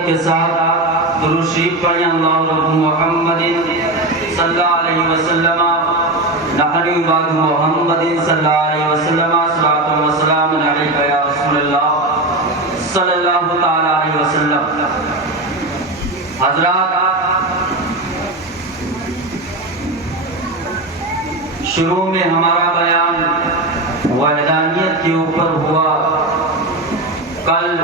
عقیدت کے ساتھ درود شریف پڑھیں اللہم محمد صلی اللہ علیہ وسلم نحن عباد محمد صلی اللہ علیہ وسلم صلاۃ و سلام علیک یا رسول اللہ صلی اللہ تعالی علیہ وسلم۔ حضرات، شروع میں ہمارا بیان وحدانیت کے اوپر ہوا، کل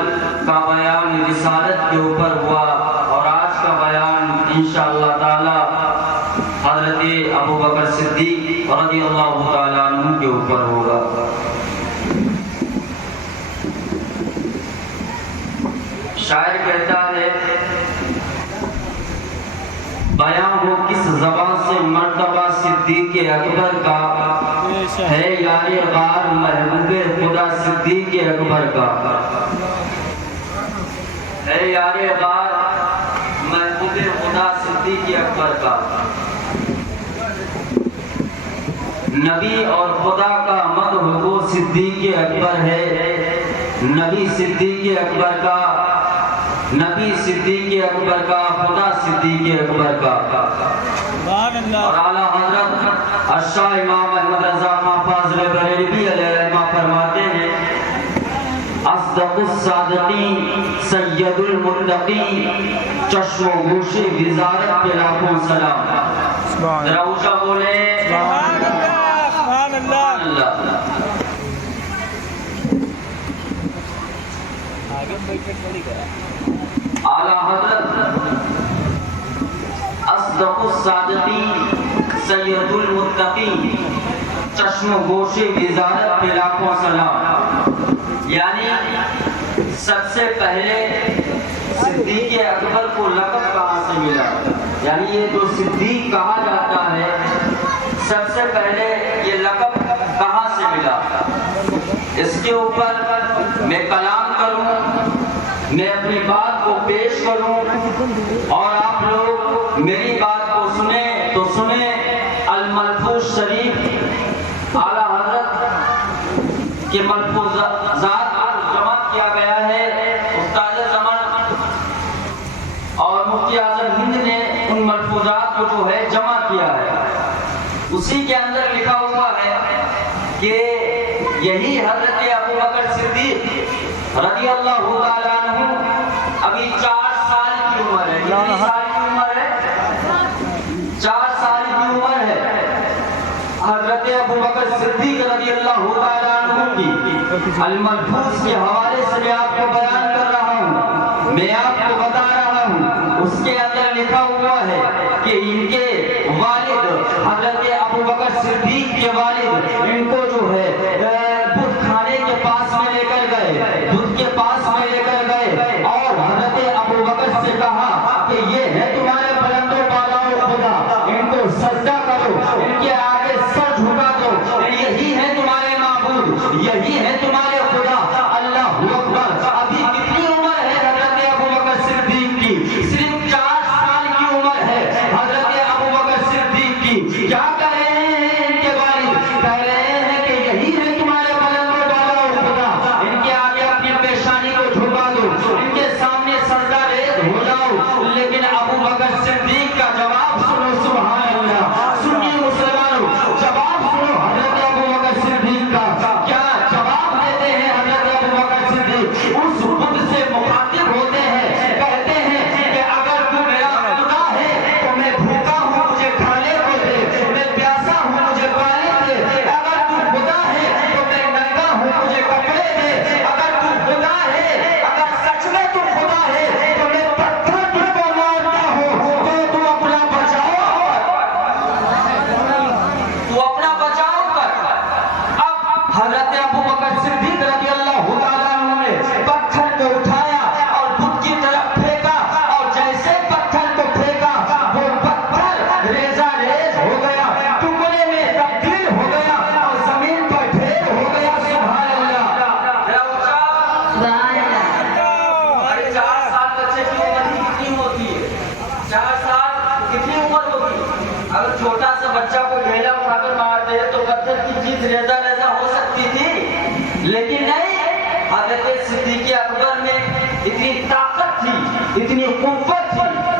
کا بیان رسالت کے اوپر ہوا، اور آج کا بیان انشاءاللہ تعالی حضرت ابوبکر صدیق رضی اللہ تعالیٰ عنہ کے اوپر ہوگا۔ شاعر کہتا ہے، بیان ہو کس زبان سے مرتبہ صدیق اکبر کا، ہے یار غار محبوب خدا صدیق اکبر کا، ہے یار غار محبوب خدا صدیق اکبر کا۔ نبی اور خدا کا مدح وہ صدیق اکبر ہے، نبی صدیق اکبر کا، نبی صدیق اکبر کا، خدا صدیق اکبر کا۔ اور اعلیٰ حضرت الشاہ امام احمد رضا خان فاضل بریلوی علیہ الرحمہ فرماتے ہیں، اصدق الصادقین سید المتقین چشم و گوش وزارت کے لاکھوں سلام۔ ذرا اونچا بولے سبحان اللہ۔ اعلیٰ حضرت اصدق الصادقین سید المتقین چشم و گوش وزارت پہ لاکھوں سلام۔ یعنی سب سے پہلے صدیق اکبر کو لقب کہاں سے ملا، یعنی یہ جو صدیق کہا جاتا ہے سب سے پہلے یہ لقب کہاں سے ملا، اس کے اوپر میں کلام کروں، میں اپنی بات کو پیش کروں، اور آپ لوگ میری بات کو سنیں تو سنیں۔ الملفوظ شریف اعلیٰ حضرت کے ملفوظات کو جمع کیا گیا ہے، استاد زمان اور مفتی اعظم ہند نے ان ملفوظات کو جو ہے جمع کیا ہے۔ اسی کے اندر لکھا ہوا ہے کہ یہی حضرت ابوبکر صدیق رضی اللہ تعالیٰ عنہ ابھی 4 سال کی عمر ہے، کتنی سال کی عمر ہے؟ 4 سال کی عمر ہے حضرت ابوبکر صدیق رضی اللہ تعالیٰ عنہ کی۔ الملفوظ کے حوالے سے میں آپ کو بیان کر رہا ہوں، میں آپ کو بتا رہا ہوں، اس کے اندر لکھا ہوا ہے کہ ان کے والد حضرت ابوبکر صدیق کے والد ان کو جو ہے بت کھانے کے پاس میں لے کر گئے، بت کے پاس میں لے کر گئے، اور حضرت ابوبکر سے کہا کہ یہ ہے تمہارے بلند و بالا خدا، ان کو سجدہ کرو، ان کے آگے سر جھکا دو، یہی ہے تمہارے معبود، یہی ہے تمہارے خدا، اللہ اکبر۔ ابھی کتنی عمر ہے حضرت ابوبکر صدیق کی؟ صرف 4 سال کی عمر ہے حضرت ابوبکر صدیق کی۔ کیا کہہ رہے ہیں ان کے والد؟ کہہ رہے ہیں کہ یہی ہے تمہارے بلند و بالا خدا، ان کے آگے اپنی پیشانی کو جھکا دو، ان کے سامنے سجدہ ریز ہو جاؤ۔ لیکن ابوبکر صدیق کا جواب سنو، سبحان اللہ، سنی مسلمانوں، جواب سنو حضرت ابوبکر صدیق کا۔ کیا جواب دیتے ہیں حضرت ابوبکر صدیق؟ اس خود سے مخاطب ہوتے ہیں، کہتے ہیں کہ اگر تو میرا خدا ہے تو میں بھوکا ہوں، مجھے کھانے کو دے، میں پیاسا ہوں، مجھے پانی دے، اگر تو خدا ہے تو میں ننگا ہوں، مجھے کپڑے دے، اگر تو خدا ہے، اگر سچ میں تو خدا ہے تو میں پتھر تجھ کو مارتا ہوں، تو اپنا بچاؤ تو اپنا بچاؤ کر۔ اب حضرت ابوبکر صدیق رضی اللہ تعالیٰ عنہ نے پتھر کو اٹھایا اور بت کی طرف پھینکا، اور جیسے پتھر کو پھینکا وہ پتھر ریزہ ریز ہو گیا، ٹکڑے میں تبدیل ہو گیا اور زمین پر ڈھیر ہو گیا۔ سبحان اللہ۔ ارے 4 سال بچے کی عمر کتنی ہوتی ہے؟ 4 سال کتنی عمر ہوگی؟ اگر چھوٹا سا بچہ کو ڈھیلا اٹھا کر مار دے تو پتھر کی چیز ریزہ ریزہ ہو سکتی تھی، لیکن نہیں، حضرت صدیق اکبر میں اتنی طاقت تھی، اتنی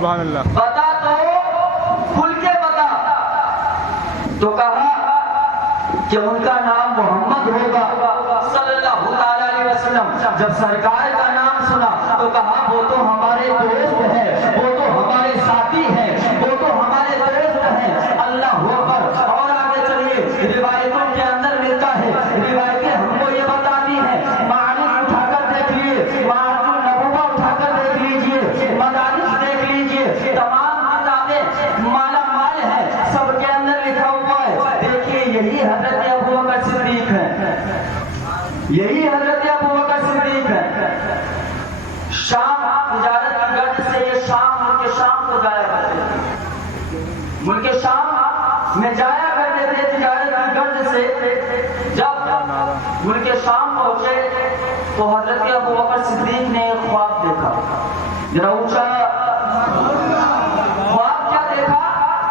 سبحان اللہ. بتا تو کھل کے بتا. تو کہا کہ ان کا نام محمد ہوگا صلی اللہ علیہ وسلم. جب سرکار کا نام سنا تو کہا وہ تو ہمارے دوست ہیں, وہ تو ہمارے ساتھی ہیں, وہ تو ہمارے دوست ہیں. اللہ اکبر. اور آگے چلیے, روایتوں کے اندر ملتا ہے, روایتیں ہم کو یہ بتاتی ہیں, معارف اٹھا کر دیکھ لیجیے, معارف النبوہ اٹھا کر دیکھ لیجیے, مدارس دیکھ لیجیے, تمام کتابیں مالا مال ہے, سب کے اندر لکھا ہوا ہے. دیکھیے یہی حضرت ابوبکر صدیق ہے, یہی حضرت ابوبکر صدیق ہے. شام تجارت کی غرض سے یہ شام ملک شام کو جایا کرتے تھے, ملک شام میں جایا کرتے تھے تجارت کی غرض سے. جب ملک شام پہنچے تو حضرت ابوبکر صدیق نے ایک خواب دیکھا. ذرا اونچا خواب کیا دیکھا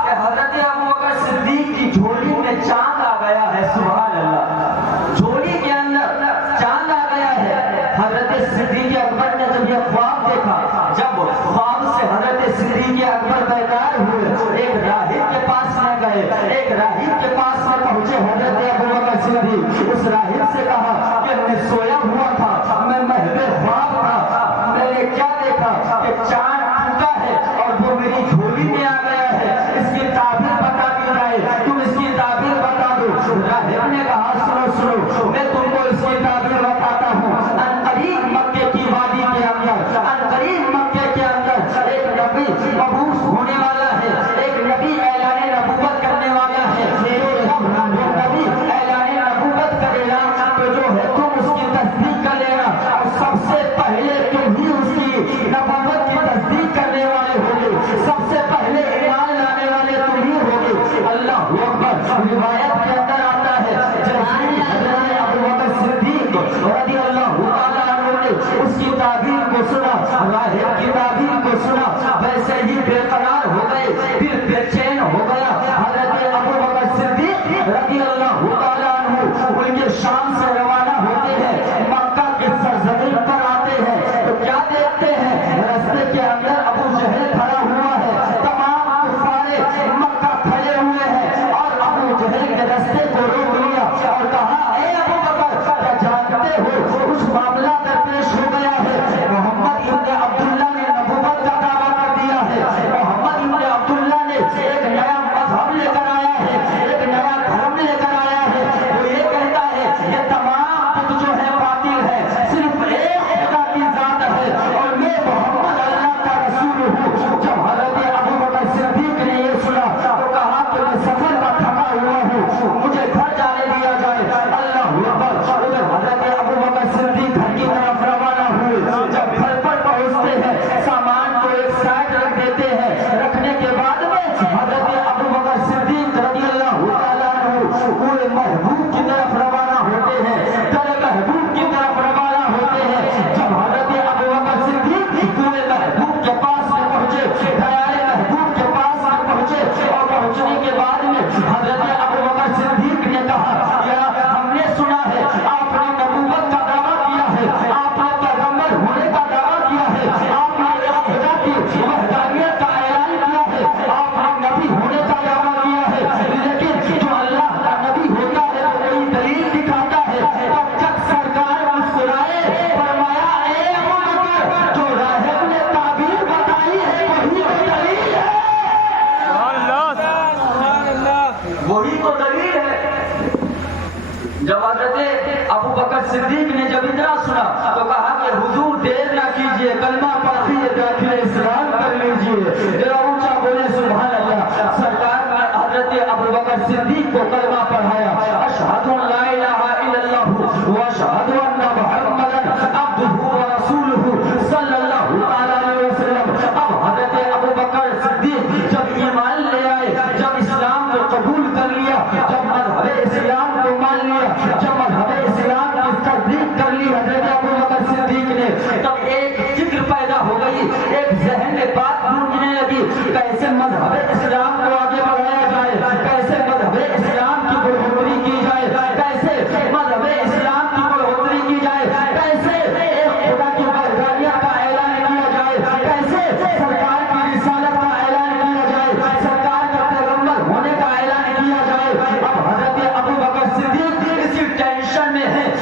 کہ حضرت ابوبکر صدیق کی جھولی میں چاند آ گیا ہے. سبحان اللہ, جھولی کے اندر چاند آ گیا ہے. حضرت صدیق اکبر نے جب یہ خواب دیکھا, جب خواب سے حضرت صدیق اکبر بیدار ہوئے, ایک راہب کے پاس میں گئے, ایک راہب کے پاس میں پہنچے حضرت ابوبکر صدیق. اس راہب سے کہا کہ میں سویا ہوا تھا, میں محو خواب تھا, میں نے کیا دیکھا کہ چاند ٹوٹا ہے اور وہ میری جھولی میں آ گیا ہے, اس کی تعبیر بتا دی جائے, تم اس کی تعبیر بتا دو. راہب نے کہا سنو سنو, میں تم کو اس کی تعبیر بتاتا ہوں. عنقریب مکے کی وادی کے اندر, عنقریب مکے کے اندر ایک نبی مبعوث ہونے والا ہے, ایک نبی اعلان نبوت کرنے والا ہے. جو نبی اعلان نبوت کرے گا تو جو ہے تم اس کی تصدیق کر لینا, اور سب سے پہلے تم ہی اس کی نبوت کی تصدیق کرنے والے ہوگے, سب سے پہلے ایمان لانے والے تم ہی ہوگے. اللہ اکبر. روایت کے اندر آتا ہے جیسے حضرت ابوبکر صدیق رضی اللہ تعالیٰ عنہ نے اس کی تعبیر کو سنا, راہب کی تعبیر کو سنا, ویسے ہی بے قرار ہو گئے, پھر بے چین ہو گیا. حضرت ابوبکر صدیق رضی اللہ تعالیٰ عنہ ان کے شام سے روانہ ہوتے ہیں, مکہ کے سرزمین پر آتے ہیں تو کیا دیکھتے ہیں, راستے کے اندر ابو جہل کھڑا ہوا ہے, تمام کفار مکہ کھڑے ہوئے ہیں, اور ابو جہل کے راستے کو روک لیا اور کہا اے ابو بکر, کیا جانتے ہو کچھ معاملہ درپیش ہو گیا ہے. محمد ابن عبداللہ نے نبوت کا دعویٰ کر دیا ہے, محمد ابن عبداللہ نے ایک نیا مذہب لے کر آیا ہے, ایک نیا دھرم لے کر آیا ہے. وہ یہ کہتا ہے یہ تمام کچھ جو ہے باطل ہے, صرف ایک خدا کی ذات ہے, اور میں محمد اللہ کا رسول ہوں. جب حضرت ابوبکر صدیق نے یہ سنا تو کہا کہ میں سفر کا تھکا ہوا ہوں, مجھے گھر جانے دیا جائے. اللہ اکبر. ادھر حضرت ابوبکر صدیق گھر کی طرف روانہ ہوئے. جب گھر پر پہنچتے ہیں سامان کو ایک سائڈ رکھ دیتے ہیں, رکھنے کے بعد میں حضرت ابوبکر صدیق رضی اللہ تعالیٰ عنہ پورے محبوب کی طرف روانہ ہوتے ہیں, در محبوب کی طرف روانہ ہوتے ہیں. جب حضرت ابوبکر صدیق پورے محبوب کے پاس میں پہنچے, دیار محبوب کے پاس میں پہنچے, اور پہنچنے کے بعد میں حضرت ابوبکر صدیق نے کہا یا ہم نے سنا ہے آپ نے نبوت کا دعویٰ کیا ہے, آپ نے پیغمبر ہونے کا دعویٰ کیا ہے, آپ نے خدا کی وحدانیت کا اعلان کیا ہے, آپ نے نبی ہونے کا دعویٰ کیا ہے, لیکن جو اللہ کا نبی ہوتا ہے وہ کوئی دلیل دکھاتا ہے. تب تک سرکار مسکرائے, فرمایا اے ابوبکر, جو راہب نے تعبیر بتائی ہے وہی تو دلیل ہے, وہی تو دلیل ہے. جب حضرت ابوبکر صدیق نے جب اتنا سنا تو کہا کہ حضور دیر نہ کیجیے, کلمہ پڑھیے, داخل اسلام کر لیجیے. ذرا اونچا بولے سبحان اللہ. سرکار نے حضرت ابوبکر صدیق کو کلمہ پڑھایا, اشہد ان لا الہ الا اللہ و اشہد ان محمدا عبدہ و رسولہ صلی اللہ علیہ وسلم. اب حضرت ابوبکر صدیق جب ایمان لے آئے, جب اسلام کو قبول کر لیا, جب مذہب اسلام کو مان لیا, جب مذہب اسلام کی تصدیق کر لی حضرت ابوبکر صدیق نے, تب ایک فکر پیدا ہو گئی, ایک ذہن میں بات گونجنے لگی, کیسے مذہب اسلام کو آگے بڑھایا جائے, کیسے مذہب اسلام کی بڑھوتری کی جائے, کیسے مذہب اسلام کی بڑھوتری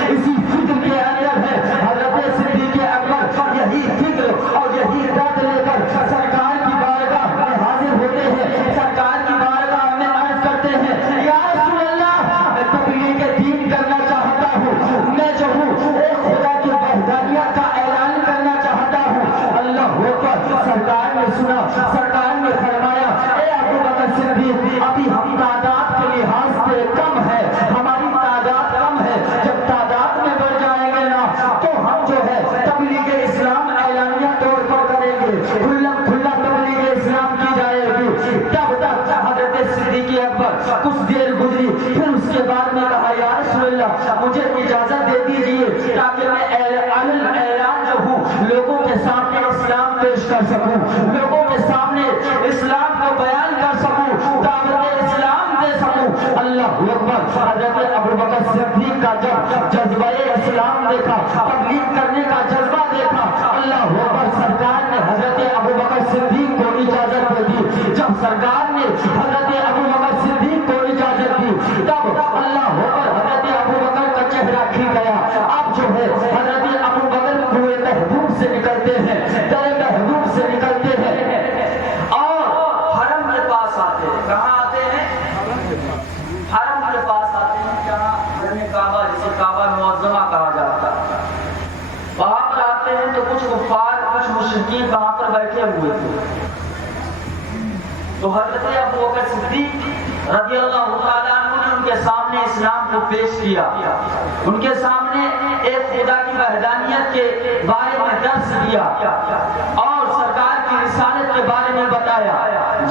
اسی فکر کے اندر ہے حضرت صدیق اکبر یہی فکر اور یہی درد لے کر سرکار کی بارگاہ میں حاضر ہوتے ہیں، سرکار کی بارگاہ میں عرض کرتے ہیں یا رسول اللہ میں تبلیغ دین کرنا چاہتا ہوں، میں جو ہوں ایک خدا کی وحدانیت کا اعلان کرنا چاہتا ہوں۔ اللہ اکبر، سرکار نے سنا، سرکار نے فرمایا اے ابو بکر صدیق ابھی ہم تعداد کے لحاظ سے کم ہے، ہماری تعداد کم ہے، جب تعداد میں بڑھ جائیں گے نا تو ہم جو ہے تبلیغ اسلام اعلانیہ طور پر کریں گے، کھلم کھلا تبلیغ اسلام کی جائے گی۔ تب تک حضرت صدیق اکبر کچھ دیر گزری، پھر اس کے بعد میں کہا یا رسول اللہ مجھے اجازت دے دیجیے تاکہ میں اعلان جو ہوں لوگوں کے سامنے اسلام پیش کر سکوں، لوگوں کے سامنے اسلام کو بیان کر سکوں، دعوت اسلام دے سکوں۔ اللہ اکبر، حضرت ابو بکر صدیق کا جب جذبہ اسلام دیکھا، تبلیغ کرنے کا جذبہ دیکھا، اللہ اکبر، سرکار نے حضرت ابو بکر صدیق کو اجازت دے دی۔ جب سرکار نے حضرت ابو بکر صدیق کو اجازت دی تب اللہ اکبر حضرت ابو بکر کا چہرہ کھل گیا۔ اب جو ہے حضرت ابو بکر کنویں محبوب سے نکلتے ہیں، در محبوب سے نکلتے ہیں اور حرم کے پاس آتے ہیں۔ کہاں آتے ہیں؟ حرم کے پاس آتے ہیں، جہاں حرم کعبہ جسے کعبہ معظمہ کہا جاتا ہے، وہاں پر آتے ہیں تو کچھ کفار کچھ مشرکین وہاں پر بیٹھے ہوئے تھے۔ تو حضرت ابو بکر صدیق رضی اللہ تعالیٰ عنہ نے ان کے سامنے اسلام کو پیش کیا، ان کے سامنے ایک خدا کی وحدانیت کے بارے میں درس دیا اور سرکار کی رسالت کے بارے میں بتایا۔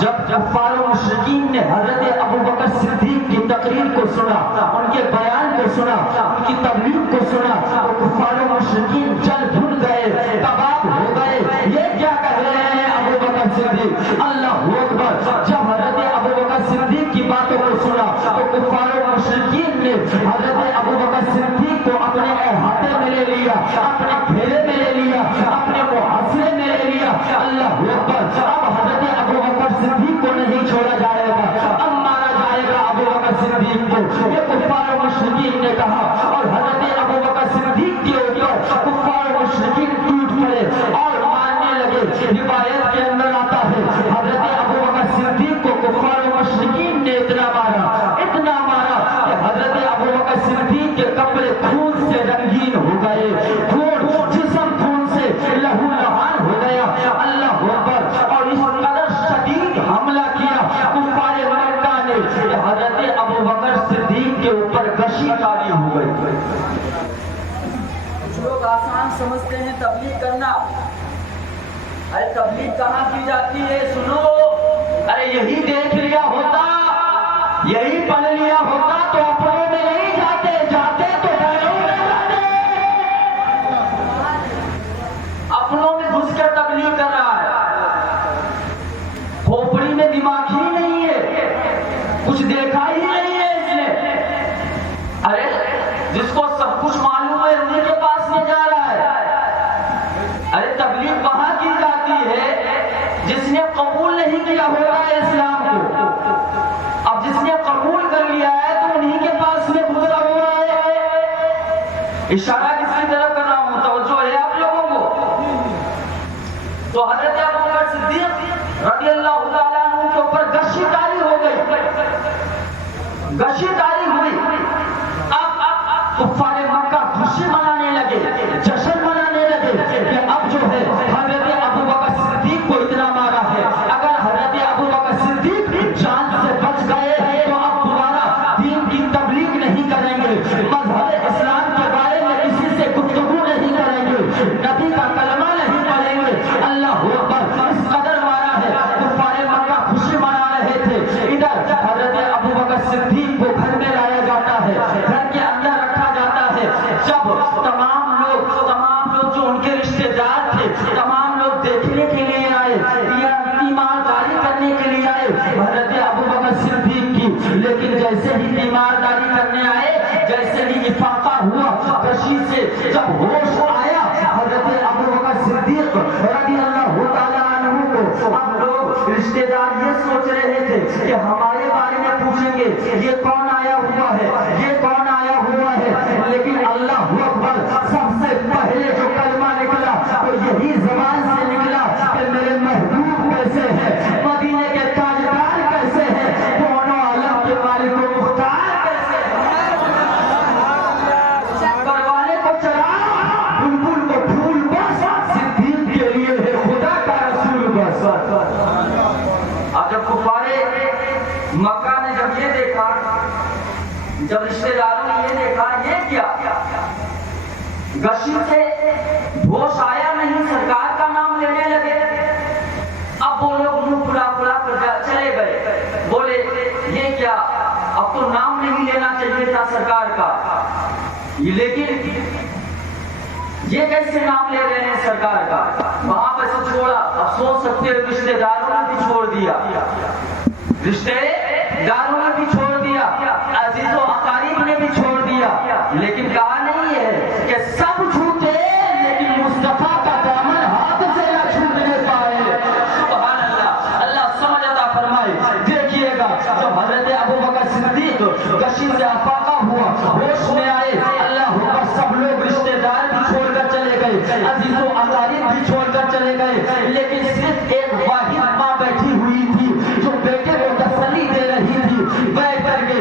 جب کفار و مشرکین نے حضرت ابو بکر صدیق کی تقریر کو سنا، ان کے بیان کو سنا، ان کی تبلیغ کو سنا تو کفار و مشرکین جل بھن گئے، تباہ ہو گئے، یہ کیا کہہ رہے ہیں ابو بکر صدیق؟ اللہ اکبر، جب حضرت ابو بکر صدیق کی باتوں کو سنا تو کفار و مشرکین نے حضرت ابو بکر صدیق کو اپنے احاطے میں لے لیا، اپنے گھیرے میں لے لیا، اپنے محاصرے میں لے لیا۔ اللہ اکبر، اب حضرت ابو بکر صدیق کو نہیں چھوڑا جائے گا، اب مارا جائے گا ابو بکر صدیق کو، یہ کفار و مشرکین نے کہا۔ اور حضرت ابو بکر صدیق کے اوپر کفار و مشرکین ٹوٹ پڑے اور مارنے لگے۔ روایت کے اندر آتا ہے حضرت ابو بکر صدیق کو کفار و مشرکین نے اتنا مارا کہ حضرت ابو بکر صدیق کے کپڑے خون سے رنگین ہو گئے، جسم خون سے لہو لہان ہو گیا۔ اللہ اکبر، اور اس قدر شدید حملہ کیا کفار مکہ نے کہ حضرت ابو بکر صدیق کے اوپر غشی طاری ہو گئی۔ کچھ لوگ آسان سمجھتے ہیں تبلیغ کرنا، ارے تبلیغ کہاں کی جاتی ہے؟ سنو، ارے یہی دیکھ لیا ہوتا، یہی پڑھ لیا ہوتا تو اپنوں میں نہیں جاتے تو غیروں میں جاتے۔ اپنوں میں گھس کر تبلیغ کر رہا ہے، کھوپڑی میں دماغ ہی نہیں ہے، کچھ دیکھا ہی نہیں ہے اس نے۔ ارے جس کو سب کچھ معلوم ہے انہیں کے پاس میں جا رہا ہے۔ ارے تبلیغ وہاں کی جاتی ہے جس نے قبول نہیں کیا ہوگا اسلام کو، اب جس نے قبول کر لیا ہے تو انہی کے پاس میں گزرا ہوا ہے۔ اشارہ کس کی طرف کر رہا ہوں، توجہ ہے آپ لوگوں کو؟ تو حضرت ابو بکر صدیق رضی اللہ تعالیٰ عنہ کے اوپر غشی طاری ہو گئی، غشی طاری ہوئی۔ اب کفار مکہ خوشی منانے لگے، جشن منانے لگے کہ اب جو ہے حضرت ابو بکر صدیق کو اتنا مارا ہے، اگر حضرت ابو بکر صدیق جان سے بچ گئے تو اب دوبارہ دین کی تبلیغ نہیں کریں گے، مذہب اسلام کے بارے میں کسی سے گفتگو نہیں کریں گے، نبی کا کلمہ نہیں پڑھیں گے۔ اللہ اکبر، اس قدر مارا ہے، کفار مکہ خوشی منا رہے تھے۔ ادھر حضرت ابو بکر صدیق کو گھر میں لایا جاتا ہے، گھر کے اندر رکھا جاتا ہے۔ جب تمام لوگ جو ان کے رشتے دار تھے، تمام لوگ دیکھنے کے لیے آئے یا تیمارداری کرنے کے لیے آئے حضرت ابو بکر صدیق کی، لیکن جیسے ہی تیمارداری کرنے آئے، جیسے ہی افاقہ ہوا غشی سے، جب ہوش آیا حضرت ابو بکر صدیق رضی اللہ تعالیٰ عنہ کو، اب لوگ رشتے دار یہ سوچ رہے تھے کہ ہمارے بارے میں پوچھیں گے یہ کون آیا ہوا ہے، یہ کون آیا ہوا ہے، لیکن اللہ جب رشتے داروں نے یہ دیکھا یہ کیا گشت سے ہوش آیا نہیں، سرکار کا نام لینے لگے، اب وہ لوگ منہ پھلا پھلا کر چلے گئے، بولے یہ کیا، اب تو نام نہیں لینا چاہیے تھا سرکار کا، لیکن یہ کیسے نام لے رہے ہیں سرکار کا، وہاں پہ سے چھوڑا۔ اب سوچ سکتے ہو رشتے داروں نے بھی چھوڑ دیا، رشتے داروں نے بھی چھوڑ دیا، عزیز و اقارب نے بھی چھوڑ دیا، لیکن کہا نہیں ہے کہ سب چھوٹے لیکن مصطفیٰ کا دامن ہاتھ سے نہ چھوٹنے پائے۔ سبحان اللہ، اللہ سمجھ عطا فرمائے۔ دیکھیے گا جب حضرت ابوبکر صدیق غشی سے افاقہ ہوا، ہوش میں آئے، اللہ اکبر، سب لوگ رشتے دار بھی چھوڑ کر چلے گئے، عزیز و اقارب بھی چھوڑ کر چلے گئے، لیکن صرف ایک واحد ماں بیٹھی ہوئی تھی جو بیٹے کو تسلی دے رہی تھی، بیٹھ کر کے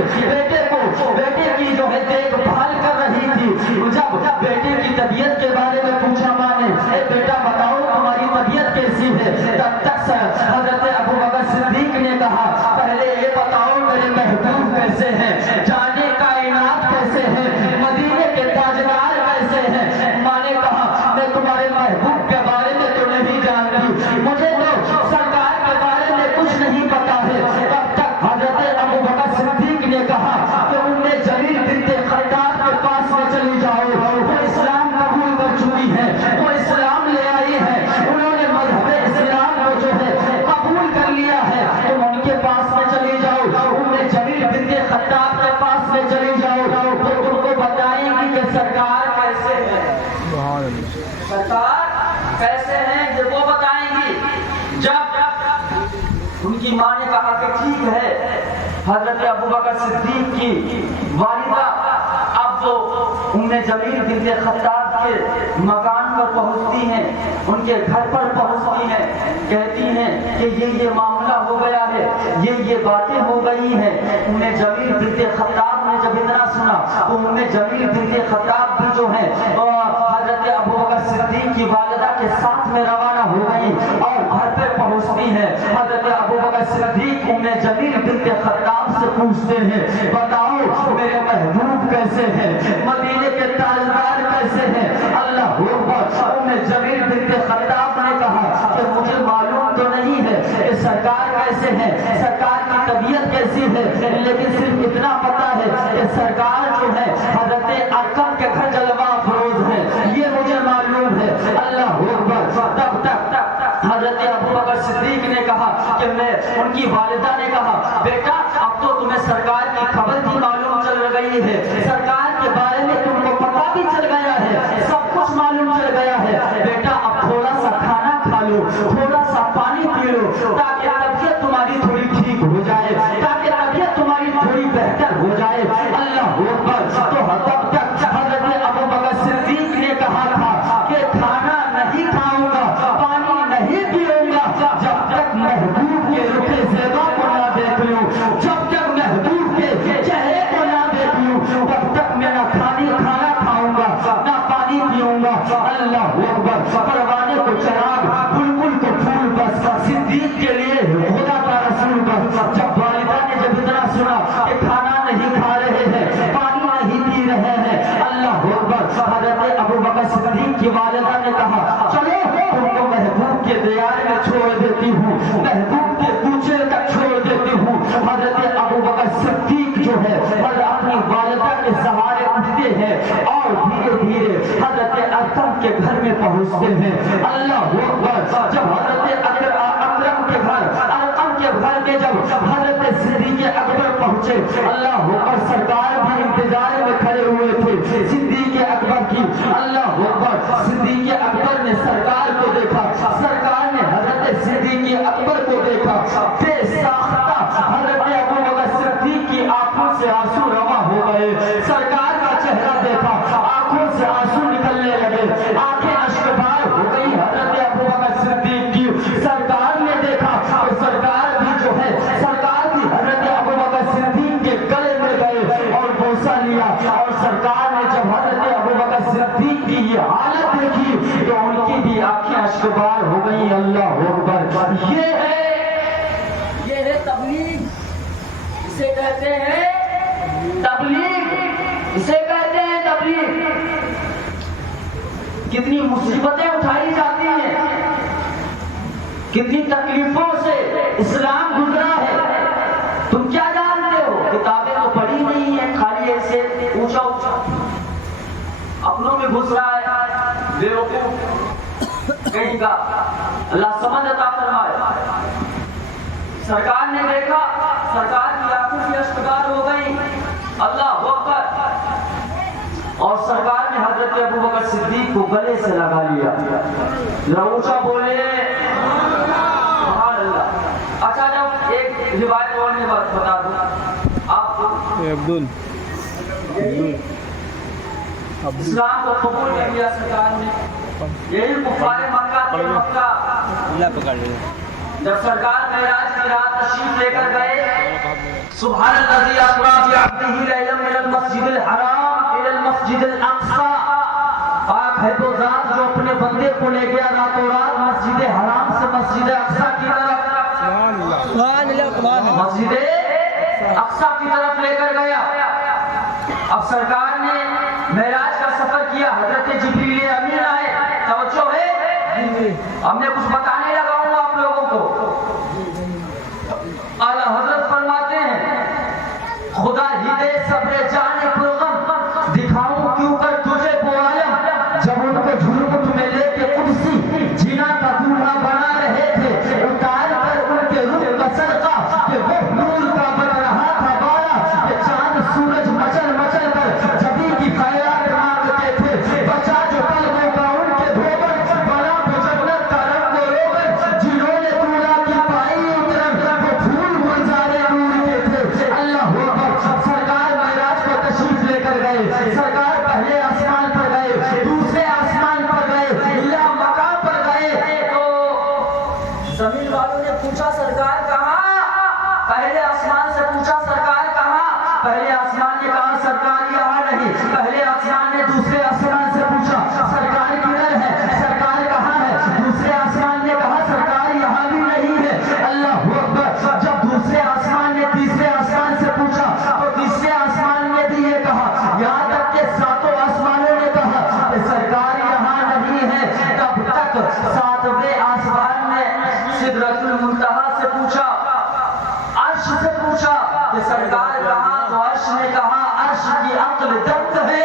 بیٹے کی جو ہے دیکھ بھال کر رہی تھی۔ جب بیٹے کی طبیعت کے بارے میں پوچھا ماں نے، اے بیٹا بتاؤ تمہاری طبیعت کیسی ہے، تب تک حضرت ابوبکر صدیق نے کہا پہلے یہ بتاؤ میرے محبوب کیسے ہیں، جانے کائنات کیسے ہیں، مدینے کے تاجدار کیسے ہیں۔ ماں نے کہا میں تمہارے محبوب کے بارے میں تو نہیں جانتی، مجھے تو سرکار کے بارے میں کچھ نہیں پتا ہے۔ تب تک حضرت ابوبکر صدیق نے کہا کہ ام جمیل بنت خطاب کے پاس میں چلی جاؤ، وہ اسلام قبول کر چکی ہے، وہ اسلام لے آئی ہے، انہوں نے مذہب اسلام کو جو ہے قبول کر لیا ہے، تم ان کے پاس میں چلی جاؤ، ام جمیل بنت خطاب کے پاس میں چلی جاؤ، تو تم کو بتائیں گی کہ سرکار کیسے ہے، سرکار کیسے ہیں یہ وہ بتائیں گی۔ جب ان کی ماں نے کہا کہ ٹھیک ہے، حضرت ابوبکر صدیق کی والدہ اب وہ ام جمیل بنت خطاب کے مکان پر پہنچتی ہیں، ان کے گھر پر پہنچتی ہیں، کہتی ہیں کہ یہ معاملہ ہو گیا ہے، یہ باتیں ہو گئی ہیں۔ ام جمیل بنت خطاب نے جب اتنا سنا تو ام جمیل بنت خطاب بھی جو ہے حضرت ابوبکر صدیق کی والدہ کے ساتھ میں روانہ ہو گئی اور گھر پہ پہنچتی ہیں۔ حضرت ابوبکر صدیق ام جمیل بنت خطاب سے پوچھتے ہیں بتاؤ میرے محبوب کیسے ہیں، مدینے کے تاجدار کیسے ہیں۔ اللہ اکبر، ام جمیل بنت خطاب نے کہا کہ مجھے معلوم تو نہیں ہے کہ سرکار کیسے ہیں، سرکار کی طبیعت کیسی ہے، لیکن صرف اتنا پتا ہے کہ سرکار جو ہے حضرت ارقم کے گھر جلوہ افروز ہے، یہ مجھے معلوم ہے۔ اللہ اکبر، تب تک حضرت ابوبکر صدیق نے کہا کہ میں ان کی والدہ نے کہا بیٹا اب تو تمہیں سرکار کی خبر بھی معلوم چل گئی ہے، سرکار کے بارے میں تم کو پتہ بھی چل گیا ہے، سب کچھ معلوم چل گیا ہے، بیٹا اب تھوڑا سا کھانا کھا لو، تھوڑا سا پانی پی لو تاکہ طبیعت تمہاری تھوڑی ٹھیک ہو جائے، تاکہ طبیعت تمہاری تھوڑی بہتر ہو جائے۔ اللہ اکبر، تو تب تک حضرت ابوبکر صدیق نے کہا تھا کہ کھانا نہیں کھاؤں گا، پانی نہیں پیوں گا جب تک محبوب کے رخ زیبا کو نہ دیکھ لوں، جب تک محبوب کے چہرے کو نہ دیکھ لوں تب تک میں نہ کھانا کھاؤں گا نہ پانی پیوں گا۔ اللہ اکبر، پروانے کو چراغ، بلبل کو پھول، بس صدیق کے لیے خدا کا رسول بس۔ جب والدہ نے جب اتنا سنا کہ کھانا نہیں کھا رہے ہیں، پانی نہیں پی رہے ہیں، اللہ اکبر، حضرت ابوبکر صدیق کی والدہ نے کہا چلو تم کو محبوب کے دیار میں چھوڑ دیتی ہوں، محبوب کے کوچے تک چھوڑ دیتی ہوں۔ حضرت ابوبکر صدیق جو ہے اپنی والدہ کے سہارے اٹھتے ہیں اور دھیرے دھیرے حضرت ارقم کے گھر میں پہنچتے ہیں۔ اللہ اکبر، جب حضرت ارقم کے گھر میں جب حضرت صدیق اکبر پہنچے، اللہ اکبر، سرکار بھی انتظار میں کھڑے ہوئے تھے صدیق اکبر کی۔ اللہ اکبر، صدیق اکبر نے سرکار کو دیکھا، سرکار نے حضرت صدیق اکبر کو دیکھا، بے ساختہ حضرت ابوبکر صدیق کی آنکھوں سے آنسو رواں ہو گئے، سرکار کا چہرہ دیکھا، آنکھوں سے آنسو نکلنے لگے، آنکھیں اشکبار ہو گئی حضرت ابوبکر صدیق کی۔ سرکار نے دیکھا کہ سرکار بھی جو ہے سرکار بھی حضرت ابوبکر صدیق کے گلے میں گئے اور بوسہ لیا، اور سرکار نے جب حضرت ابوبکر صدیق کی یہ حالت دیکھی تو ان کی بھی آنکھیں اشکبار ہو گئی۔ اللہ اکبر، یہ ہے تبلیغ، اسے کہتے ہیں تبلیغ۔ اسے کہتے ہیں تبلیغ. کتنی مصیبتیں اٹھائی جاتی ہیں, کتنی تکلیفوں سے اسلام گزرا ہے. تم کیا جانتے ہو؟ کتابیں تو پڑھی نہیں ہیں, خالی ایسے اونچا اونچا اپنوں میں گھس رہا ہے. بیوقوف کہیں کا. اللہ سمجھ عطا فرمائے. سرکار نے دیکھا, سرکار کی آنکھوں کی اشکبار ہو گئی. اللہ اکبر. اور سرکار نے حضرت ابوبکر صدیق کو گلے سے لگا لیا. ذرا اونچا بولے سبحان اللہ. اچھا, جب ایک روایت اور میں بتا دوں آپ کو. عبدل اسلام کو قبول کر لیا سرکار نے. یہی کفار مکہ تھے. مکہ جب سرکار معراج کی رات تشریف لے کر گئے, سبحان الذی اسری بعبدہ لیلا من المسجد الحرام الی المسجد الاقصی. پاک ہے تو ذات جو اپنے بندے کو لے گیا راتوں رات مسجد حرام سے مسجد اقصی کی طرف. مسجد اقصی کی طرف لے کر گیا. اب سرکار نے معراج کا سفر کیا. حضرت جبریل امین آئے. توجہ ہے, ہم نے کچھ بتانے لگا ہوں آپ لوگوں کو. اعلیٰ حضرت فرماتے ہیں, خدا ہی دے صبر جان پرغم, دکھاؤں کیوں کر تجھے وہ عالم. جب ان کو جھوٹ میں لے کے قدسی جینا کا دولہا بنا رہے تھے, اتار کر ان کے روح کا صدقہ کہ وہ نور کا بن رہا تھا بالا. کہ چاند سورج مچل مچل کر جبی کی خیرات مانگتے تھے. بچا جو قلبوں کا ان کے دھوبر, بنا وہ جنت کا رنگ و روغن. جنہوں نے دولہا کی پائی اترن, وہ پھول گلزارے نور کے تھے. اللہ اکبر. سرکار معراج کو تشریف لے کر گئے. سرکار پہلے آسمان پر گئے, دوسرے آسمان پر گئے, یا مقام پر گئے. تو زمین والوں نے پوچھا سرکار کہاں؟ پہلے آسمان سے پوچھا سرکار کہاں؟ پہلے آسمان نے کہا سرکار یہاں نہیں. پہلے آسمان نے دوسرے آسمان سے پوچھا سرکار کدھر ہے؟ سرکار کہاں ہے؟ دوسرے آسمان نے کہا سرکار یہاں بھی نہیں ہے. اللہ اکبر. جب دوسرے آسمان نے تیسرے آسمان سے پوچھا تو تیسرے آسمان نے بھی یہ کہا, یہاں تک کہ ساتوں آسمانوں نے کہا کہ سرکار یہاں نہیں ہے. تب تک ساتویں آسمان نے سدرۃ المنتہا سے پوچھا, عرش سے پوچھا کہ سرکار کہاں؟ تو عرش نے کہا عرش کی عقل دست ہے,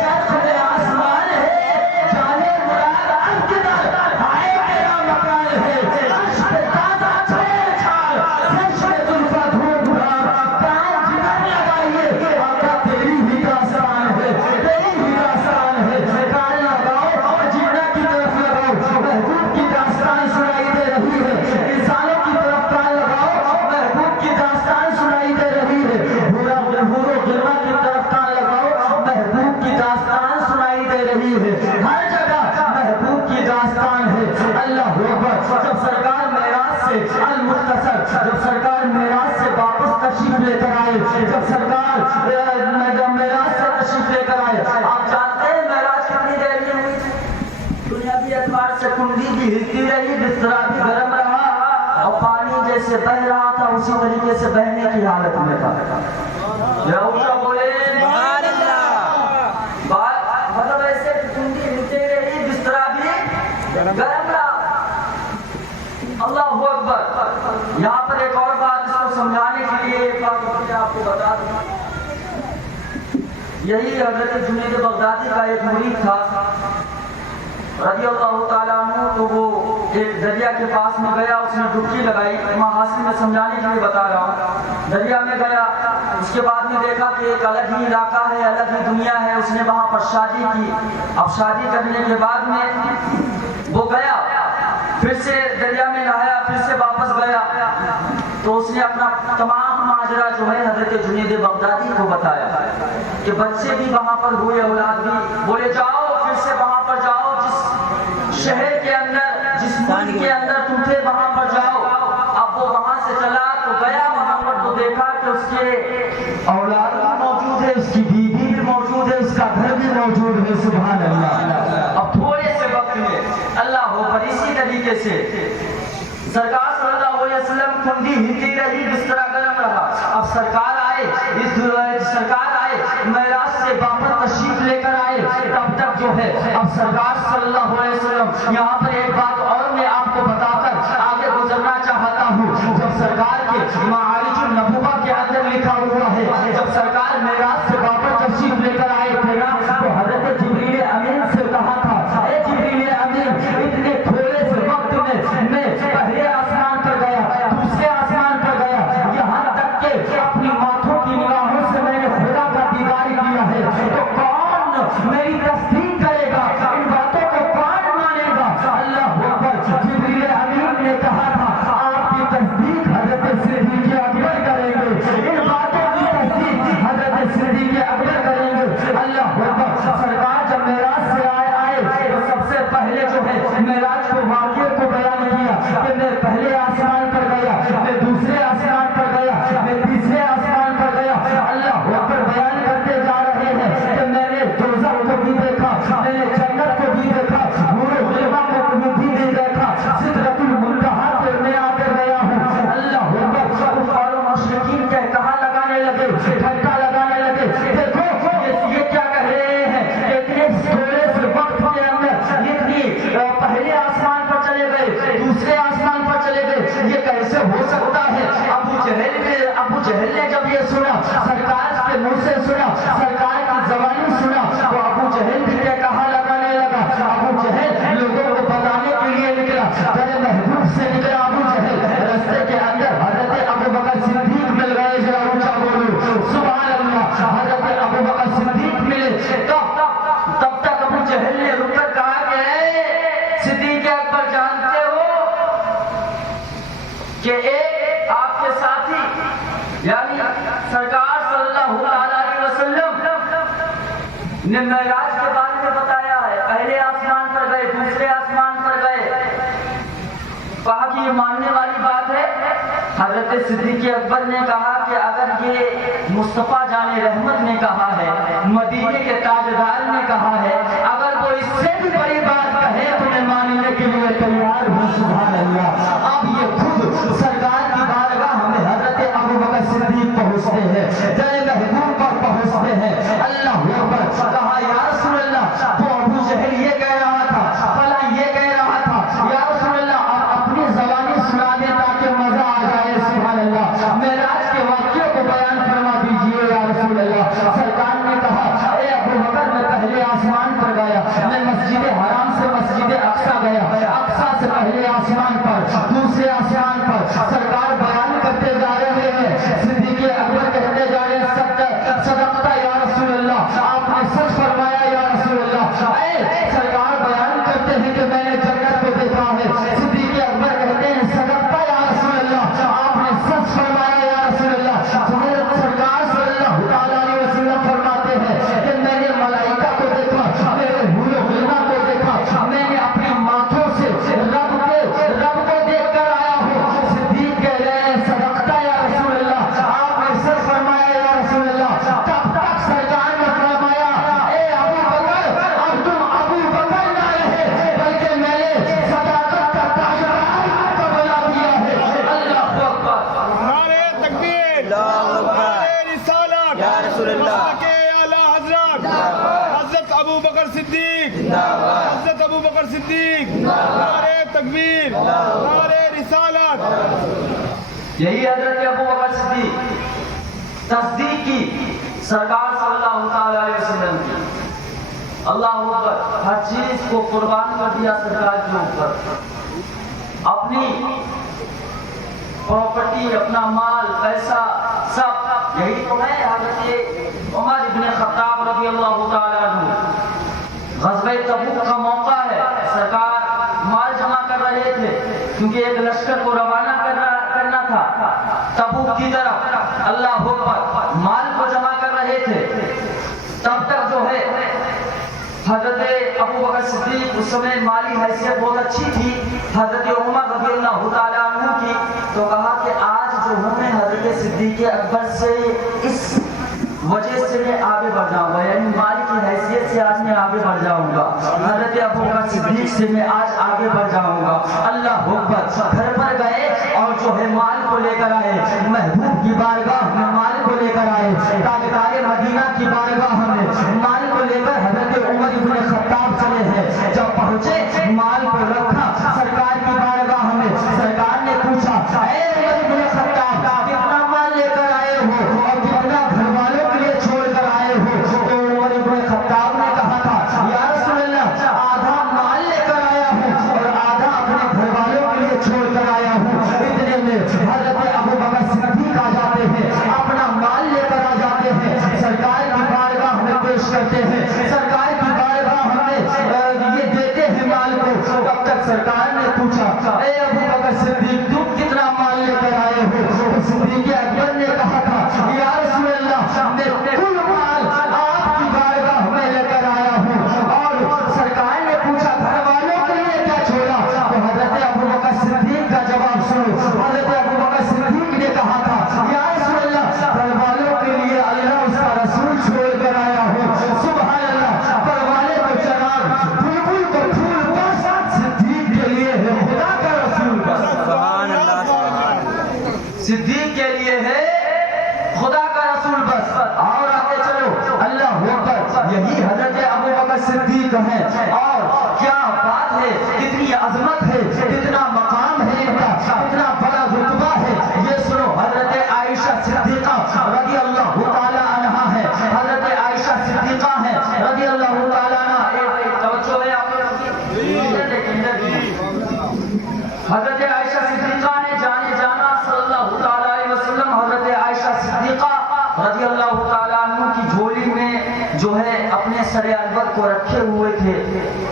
چرخ میں آسمان ہے, جانے مراد القدر ہائے تیرا مکان ہے. عرش پہ تازہ چھیر چھال, فرش پہ زلفہ دھوم دھام, کان جگر لگائیے آقا تیری ہی داستان ہے, تیری ہی داستان ہے. کان لگاؤ اور جنہ کی طرف لگاؤ, محبوب کی داستان سنائی دے رہی ہے. انسانوں کی طرف کان لگاؤ, محبوب کی داستان سنائی دے رہی ہے. حور و غلمان کی طرف کان لگاؤ, محبوب کی داستان سنائی دے رہی ہے. ہر جگہ محبوب کی داستان ہے. اللہ اکبر. جب سرکار معراج سے المختصر, جب سرکار معراج سے واپس تشریف لے کر آئے, جب سرکار معراج سے تشریف لے کر آئے, آپ جانتے ہیں معراج کتنی دیر میں ہوئی تھی؟ دنیاوی اعتبار سے کنڈی بھی ہلتی رہی, بستر بھی گرم رہا, اور پانی جیسے بہ رہا تھا اسی طریقے سے بہنے کی حالت میں تھا. اونچا بولے مطلب ایسے کنڈی ہلتی رہی, بستر بھی گرم رہا. اللہ اکبر. یہاں پر ایک اور بات اس کو سمجھانے کے لیے ایک بات میں آپ کو بتا دوں. یہی حضرت جنید بغدادی کا ایک مرید تھا رضی اللہ تعالیٰ عنہ. تو وہ ایک دریا کے پاس میں گیا, اس نے ڈبکی لگائی. میں حاصل میں سمجھانے کے لیے بتا رہا ہوں. دریا میں گیا, اس کے بعد میں دیکھا کہ ایک الگ ہی علاقہ ہے, الگ ہی دنیا ہے. اس نے وہاں پر شادی کی. اب شادی کرنے کے بعد میں وہ گیا, پھر سے دریا میں نہایا, پھر سے واپس گیا. تو اس نے اپنا تمام ماجرا جو ہے حضرت جنید بغدادی کو بتایا کہ بچے بھی وہاں پر ہوئے, اولاد بھی. بولے جاؤ پھر سے وہاں پر جاؤ, جس شہر کے اندر, جس ملک کے اندر تم تھے وہاں پر جاؤ. اب وہ وہاں سے چلا تو گیا وہاں پر, تو دیکھا کہ اس کے اولاد بھی موجود ہے, اس کی بیوی بھی موجود ہے, اس کا گھر بھی موجود ہے. سبحان اللہ. اب تھوڑے سے وقت میں اللہ ہو پر اسی طریقے سے سرکار صلی اللہ علیہ وسلم ٹھنڈی ہلتی رہی, بستر گرم رہا. اب سرکار آئے آئے معراج سے واپس تشریف لے کر آئے تب تک جو ہے اب سرکار صلی اللہ علیہ وسلم یہاں پر ایک بات اور میں آپ کو بتا کر آگے گزرنا چاہتا ہوں. جب سرکار کے معارج النبوہ کے اندر لکھا ہوا ہے جب سرکار معراج سے واپس تشریف لے کر آئے تھے نا تو حضرت جبریل امین سے کہا تھا اے جبریل امین اتنے تھوڑے سے وقت میں پہلے آسمان پر گیا دوسرے آسمان پر گیا یہاں تک کہ اپنی ماتھوں کی نگاہوں سے میں نے خدا کا دیدار کیا ہے تو کون میری تصدیق کرے گا ان باتوں کو کون مانے گا. اللہ اکبر. جبریل امین نے کہا تھا آپ کی تصدیق حضرت صدیق اکبر کریں گے ان باتوں کی تصدیق حضرت صدیق اکبر کریں گے. اللہ اکبر. سرکار جب معراج سے آئے تو سب سے پہلے جو ہے معراج کو واقعے کو بیان کیا کہ میں پہلے آسمان پر گیا میں دوسرے آسمان پر گیا میں تیسرے آسمان پر گیا. اللہ اکبر. بیان کرتے جا رہے ہیں کہ میں نے دوزخ کو بھی دیکھا میں نے جنت کو بھی دیکھا حور و غلمان کو بھی دیکھا سدرۃ المنتہا پر میں آ کر گیا ہوں. اللہ اکبر. کفار و مشرکین کہا لگانے لگے ٹھٹا لگانے لگے دیکھو یہ کیا کہہ رہے ہیں اتنے تھوڑے سے وقت کے اندر اتنی پہلے آسمان پر چلے گئے دوسرے آسمان پر چلے گئے یہ کیسے ہو سکتا ہے. ابو جہل نے جب یہ سنا سرکار کے منہ سے سنا سرکار کی زبانی سنا تو ابو جہل بھی کہا لگانے لگا. ابو جہل لوگوں کو بتانے کے لیے نکلا بڑے محبوب سے نکلا ابو جہل رستے کے اندر حضرت ابو بکر صدیق مل گئے. ذرا اونچا بولو سبحان اللہ. حضرت ابو بکر صدیق ملے تب تک ابو جہل نے رک کر کہا کہ صدیق اکبر جانتے ہو کہ ایک آپ کے ساتھی یعنی سرکار صلی اللہ علیہ وسلم نے معراج کے بارے میں بتایا ہے پہلے آسمان پر گئے دوسرے آسمان پر گئے کہا کہ یہ ماننے والی بات ہے. حضرت صدیق اکبر نے کہا کہ اگر یہ مصطفیٰ جان رحمت نے کہا ہے مدینے کے تاجدار نے کہا ہے اگر وہ اس سے بھی بڑی بات کہے تو میں ماننے کے لیے تیار ہوں. سبحان اللہ. اب یہ خود سرکار کی بارگاہ میں حضرت ابو بکر صدیق پہنچتے ہیں جائے محبوب پر پہنچتے ہیں. اللہ اکبر. کہا یا رسول اللہ تو ابو جہل یہ کہہ رہا تھا فلاں یہ کہہ رہا تھا یا رسول اللہ آپ اپنی زبانی سنا دیں تاکہ مزہ آ جائے. سبحان اللہ. معراج کے واقعے کو بیان فرما دیجئے یا رسول اللہ. سرکار نے کہا اے ابو بکر میں پہلے آسمان پر گیا میں مسجد حرام سے مسجد اقصی گیا اقصی سے پہلے آسمان پر دوسرے آسمان پر سرکار بیان کرتے جا رہے ہیں. صدیق اکبر کہتے جا رہے ہیں صدقتا یا رسول اللہ آپ نے سچ فرمایا یا رسول اللہ. اے سرکار بیان کرتے ہیں کہ میں نے جنت کو دیکھا ہے. صدیق اکبر کہتے ہیں صدقتا یا رسول اللہ آپ نے سچ فرمایا یا رسول اللہ. حضرت سرکار صلی اللہ علیہ وسلم فرماتے ہیں کہ میں نے ملائکہ کو دیکھا میں نے حور و غلمان کو دیکھا میں نے اپنی ماتھوں سے رب کو دیکھ کر آیا ہوں. صدیق کہہ رہے ہیں صدقتا یا رسول اللہ آپ نے سچ فرمایا یا رسول اللہ. تب تک سرکار نے فرمایا اے ابو بکر اب تم ابو بکر نہ رہے بلکہ میں نے صداقت کا تاجدار کو بلا دیا ہے. اللہ اکبر. نعرہ تکبیر نعرہ رسالت یا رسول اللہ کے اعلی حضرت حضرت ابو بکر صدیق حضرت ابو بکر صدیق نعرہ تکبیر نعرہ رسالت. یہی حضرت ابو بکر صدیق تصدیق کی سرکار صلی اللہ علیہ وسلم کی. اللہ اکبر. ہر چیز کو قربان کر دیا سرکار کے اوپر اپنی پراپرٹی اپنا مال پیسہ سب. یہی تو ہے حضرت عمر ابن خطاب رضی اللہ تعالیٰ عنہ غزوہ تبوک کا موقع ہے سرکار مال جمع کر رہے تھے کیونکہ ایک لشکر کو روانہ کرنا تھا تبوک کی طرف. اللہ اکبر. مال کو جمع کر رہے تھے تب تک جو ہے حضرت ابو بکر صدیق اس سمے مالی حیثیت بہت اچھی تھی حضرت عمر رضی اللہ تعالیٰ عنہ کی. تو کہا کہ آج جو ہوں میں حضرت صدیق اکبر سے اس وجہ سے میں آگے بڑھ جاؤں گا یعنی مالی کی حیثیت سے آج میں آگے بڑھ جاؤں گا. حضرت ابو بکر صدیق سے میں آج آگے بڑھ جاؤں گا. اللہ اکبر. گھر پر گئے اور جو ہے مال کو لے کر آئے، محبوب کی بارگاہ میں مال کو لے کر آئے، تاجدار مدینہ کی بارگاہ میں مال کو لے کر حضرت عمر بن خطاب چلے ہیں۔ جب پہنچے مال کو رکھا سرکار کی بارگاہ میں، سرکار نے پوچھا اے عمر بن خطاب کتنا مال لے کر آئے ہو اور کتنا گھر والوں کے لیے چھوڑ کر آئے ہو؟ تو عمر بن خطاب نے کہا تھا یا رسول اللہ آدھا مال لے کر آیا ہوں اور آدھا اپنے گھر والوں کے لیے چھوڑ کر آیا ہوں۔ اتنے میں حضرت ابو بکر صدیق آ جاتے ہیں، اپنا مال لے کر آ جاتے ہیں، سرکار کی بارگاہ میں پیش کرتے ہیں، سرکار کی بارگاہ میں یہ دیتے ہیں مال کو۔ تب تک سرکار نے پوچھا اے ابو بکر صدیق تم کتنا مال لے کر آئے ہو؟ صدیق اکبر نے کہا تھا یا رسول اللہ میں کل مال آپ کی بارگاہ میں لے کر آیا ہوں۔ اور سرکار نے پوچھا گھر والوں کے لیے کیا چھوڑا؟ تو حضرت ابو بکر صدیق کا جواب سنو، حضرت ابو بکر صدیق نے کہا تھا یا رسول اللہ گھر والوں کے لیے اللہ اس کا رسول چھوڑ کر آیا ہوں۔ سبحان اللہ، گھر والے کو چراغ بلبل کو پھول بس صدیق کے لیے ہے خدا کا رسول بس، صدیق کے لیے ہے خدا کا رسول بس۔ اور آگے چلو، اللہ اکبر، یہی حضرت ابو بکر صدیق ہیں۔ اور کیا بات ہے، کتنی عظمت ہے، کتنا مقام ہے ان کا، کتنا بڑا رتبہ ہے۔ یہ سنو، حضرت عائشہ صدیقہ رضی اللہ تعالی عنہا ہے، حضرت عائشہ صدیقہ ہیں رضی اللہ تعالی عنہا۔ ایک توجہ ہے آپ لوگوں کی، حضرت عائشہ صدیقہ نے جانے جانا صلی اللہ تعالی علیہ وسلم حضرت عائشہ صدیقہ رضی اللہ تعالیٰ عنہ کی جھولی میں جو ہے اپنے سر عنبر کو رکھے ہوئے تھے۔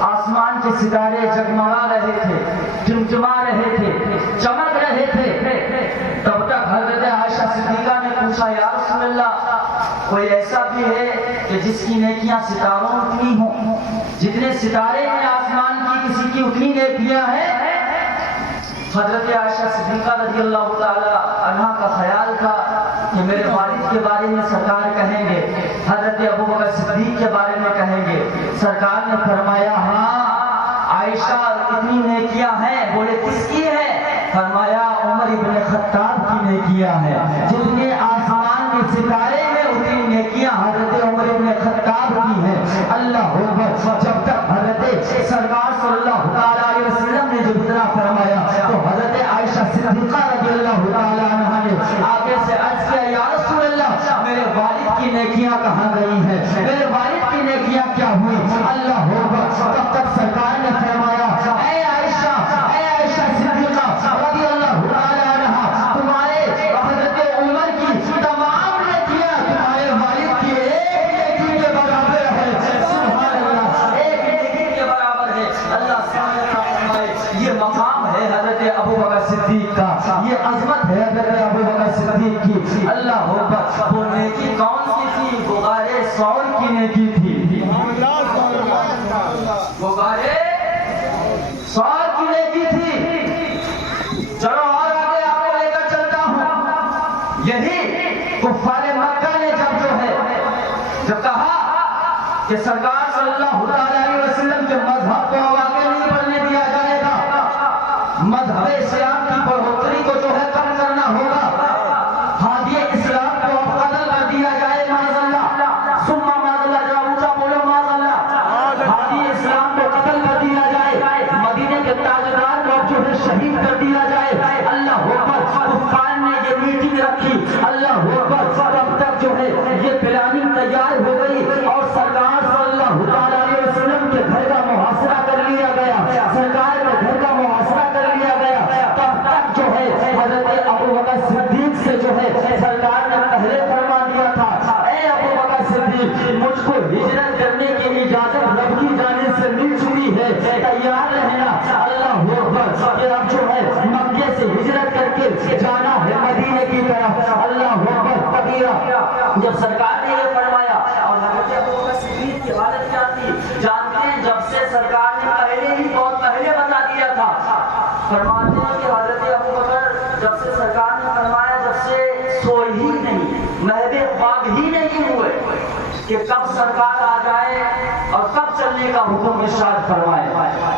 آسمان کے ستارے جگمگا رہے تھے، ٹمٹما رہے تھے، چمک رہے تھے۔ تب تک حضرت عائشہ صدیقہ نے پوچھا یا رسول اللہ کوئی ایسا بھی ہے کہ جس کی نیکیاں ستاروں اتنی ہوں؟ جتنے ستارے ہیں آسمان کی کسی کی اتنی نیکیاں ہیں؟ حضرت عائشہ صدیقہ رضی اللہ تعالی عنہ کا خیال تھا کہ میرے والد کے بارے میں سرکار کہیں گے، حضرت ابو بکر صدیق کے بارے میں کہیں گے۔ سرکار نے فرمایا ہاں عائشہ اتنی نیکیاں ہیں۔ بولے کس کی ہے؟ فرمایا عمر ابن خطاب کی نیکیاں ہیں۔ جتنے آسمان کے ستارے میں اتنی نیکیاں حضرت عمر ابن خطاب کی ہیں۔ اللہ اکبر، جب تک حضرت سرکار صلی اللہ تعالی علیہ وسلم نے جب اتنا فرمایا تو حضرت عائشہ صدیقہ رضی اللہ تعالی عنہا نے آگے سے عرض کیا یا رسول اللہ میرے والد کی نیکیاں کہاں گئی ہیں؟ میرے والد کی نیکیاں کیا ہوئی؟ اللہ اکبر، تب تک سرکار نے فرمایا اے عائشہ صدیقہ رضی اللہ تعالی عنہا تمہارے حضرت عمر کی تمام نیکیاں تمہارے والد کی ایک نیکی کے برابر ہے۔ سبحان اللہ، ایک نیکی کے برابر ہے۔ اللہ سبحانہ یہ مقام ہے حضرت ابو بکر صدیق کا، یہ عظمت ہے حضرت ابو بکر صدیق کی۔ اللہ اکبر، وہ نیکی کون سی تھی؟ غبار ثور کی نیکی تھی، غبار ثور کی نیکی تھی۔ چلو اور آگے آپ کو لے کر چلتا ہوں۔ یہی کفار مکہ نے جب کہا کہ سرکار صلی اللہ علیہ وسلم کے مذہب کو آگے نہیں بڑھنے دیا جائے گا، مذہب اسلام کی بڑھوتری کو جو ہے کم کرنا ہوگا، ہادی اسلام کو اب قتل کر دیا جائے، معاذ اللہ، ثم معاذ اللہ، ذرا اونچا بولو معاذ اللہ، ہادی اسلام کو قتل کر دیا جائے، مدینے کے تاجدار کو اب جو ہے شہید کر دیا جائے۔ اللہ اکبر، کفار نے یہ میٹنگ رکھی، اللہ اکبر، تب تک جو ہے یہ پلاننگ تیار ہو گئی اور سرکار صلی اللہ علیہ وسلم کے گھر کا محاصرہ کر لیا گیا، سرکار کے گھر کا محاصرہ کر لیا گیا۔ تب تک جو ہے حضرت ابو بکر صدیق سے جو ہے سرکار نے پہلے فرما دیا تھا اے ابو بکر صدیق مجھ کو ہجرت کرنے کی اجازت رب کی جانب سے مل چکی ہے، تیار رہنا۔ اللہ اکبر، کہ اب جو ہے مکے سے ہجرت کر کے جانا ہے مدینے کی طرف۔ اللہ اکبر کبیرہ، جب سرکار نے یہ فرمایا اور حضرت ابو بکر صدیق کی حالت کیا تھی جانتے ہیں؟ جب سے سرکار نے پہلے ہی بہت پہلے بتا دیا تھا، فرماتے ہیں کہ حضرت ابو بکر جب سے سرکار نے فرمایا جب سے سوئے ہی نہیں، محب خواب ہی نہیں ہوئے کہ کب سرکار آ جائے اور کب چلنے کا حکم ارشاد فرمائے۔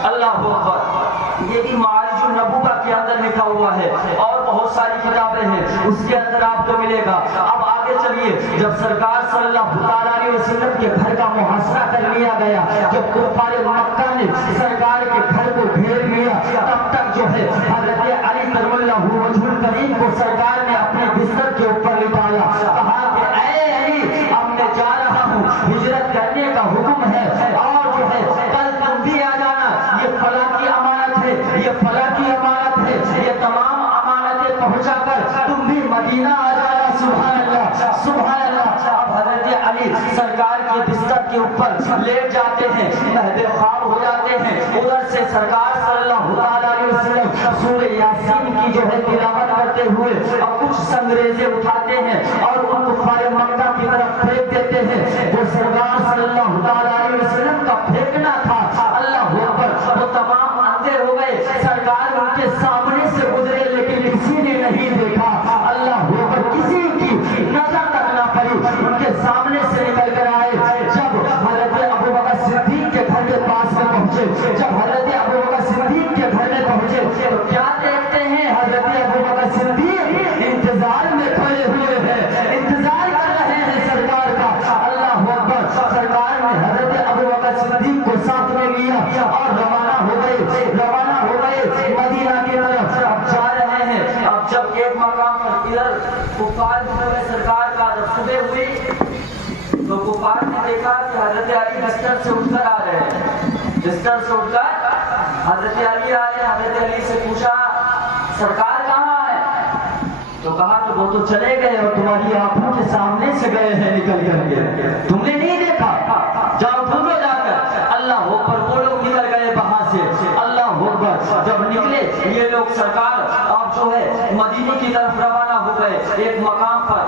اللہ اکبر، یہ بھی معارج النبوہ کے اندر لکھا ہوا ہے اور بہت ساری کتابیں ہیں اس کے اندر آپ کو ملے گا. اب آگے چلیے. جب سرکار صلی اللہ علیہ وسلم کے گھر کا محاصرہ کر لیا گیا, جب کفار مکہ نے سرکار کے گھر کو گھیر لیا, تب تک جو ہے حضرت علی کرم اللہ وجہ الکریم کو سرکار نے اپنے بستر کے اوپر لٹایا, کہا کہ اے علی اب میں جا رہا ہوں, ہجرت کرنے کا حکم ہے اور جو ہے کل تم بھی آ جانا, یہ فلاں کی امانت ہے, یہ فلاں کی امانت ہے, یہ تمام امانتیں پہنچا کر تم بھی مدینہ آ جانا. سبحان اللہ سبحان اللہ. اب حضرت علی سرکار کے بستر کے اوپر لیٹ جاتے ہیں, مہد خواب ہو جاتے ہیں. ادھر سے سرکار صلی اللہ علیہ وسلم سورہ یاسین کی جو ہے تلاوت کرتے ہوئے اب کچھ سنگریزے اٹھاتے ہیں اور ان کفار مکہ کی طرف پھینک دیتے ہیں. وہ سرکار صلی اللہ علیہ وسلم کا پھینکنا تھا, اللہ اکبر, وہ تمام اندھے ہو گئے. سرکار ان کے سامنے سے گزرے لیکن کسی نے نہیں دیکھا. اللہ اکبر, کسی کی نظر تک نہ پڑی, ان کے سامنے سے نکل کر آئے. جب حضرت ابو بکر صدیق کے گھر کے پاس میں پہنچے, جب حضرت ابو بکر صدیق کے گھر میں پہنچے تو کیا دیکھتے ہیں, حضرت ابو بکر صدیق انتظار میں کھڑے ہوئے ہیں, انتظار کر رہے ہیں سرکار کا. اللہ اکبر, سرکار نے حضرت ابو بکر صدیق کو ساتھ میں لیا اور روانہ ہو گئے, روانہ ہو گئے مدینہ کی طرف. اب جا رہے ہیں. اب جب ایک مقام پر ادھر کفار میں سرکار کا جب صبح ہوئی تو کفار نے دیکھا کہ حضرت علی بستر سے اٹھ کر آ رہے ہیں, بستر سے اٹھ کر حضرت علی آئے. حضرت علی سے پوچھا سرکار کہاں ہے, تو کہا کہ وہ تو چلے گئے اور تمہاری آنکھوں کے سامنے سے گئے ہیں نکل کر کے, تم نے نہیں دیکھا, جاؤ ڈھونڈو جا کر. اللہ اکبر, وہ لوگ نکل گئے وہاں سے. اللہ اکبر, جب نکلے یہ لوگ سرکار آپ جو ہے مدینے کی طرف روانہ ہو گئے. ایک مقام پر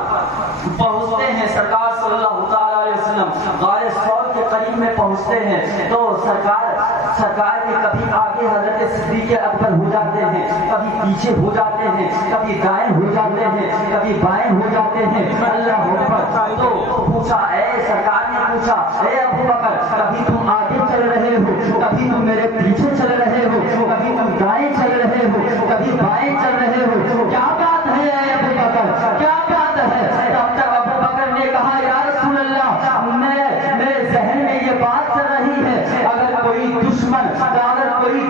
پہنچتے ہیں سرکار صلی اللہ علیہ وسلم غار ثور کے قریب میں پہنچتے ہیں تو سرکار کے کبھی آگے حضرت صدیق اکبر ہو جاتے ہیں, کبھی پیچھے ہو جاتے ہیں, کبھی دائیں ہو جاتے ہیں, کبھی بائیں ہو جاتے ہیں. اللہ اکبر, تو پوچھا, اے سرکار نے پوچھا, اے ابو بکر, کبھی تم آگے چل رہے ہو, کبھی تم میرے پیچھے چل رہے ہو, کبھی تم دائیں چل رہے ہو, کبھی بائیں چل رہے ہو, کیا بات ہے اے ابو بکر, کیا بات ہے. تب تک ابو بکر نے کہا یا رسول اللہ, میرے ذہن میں یہ بات چل رہی ہے, اگر کوئی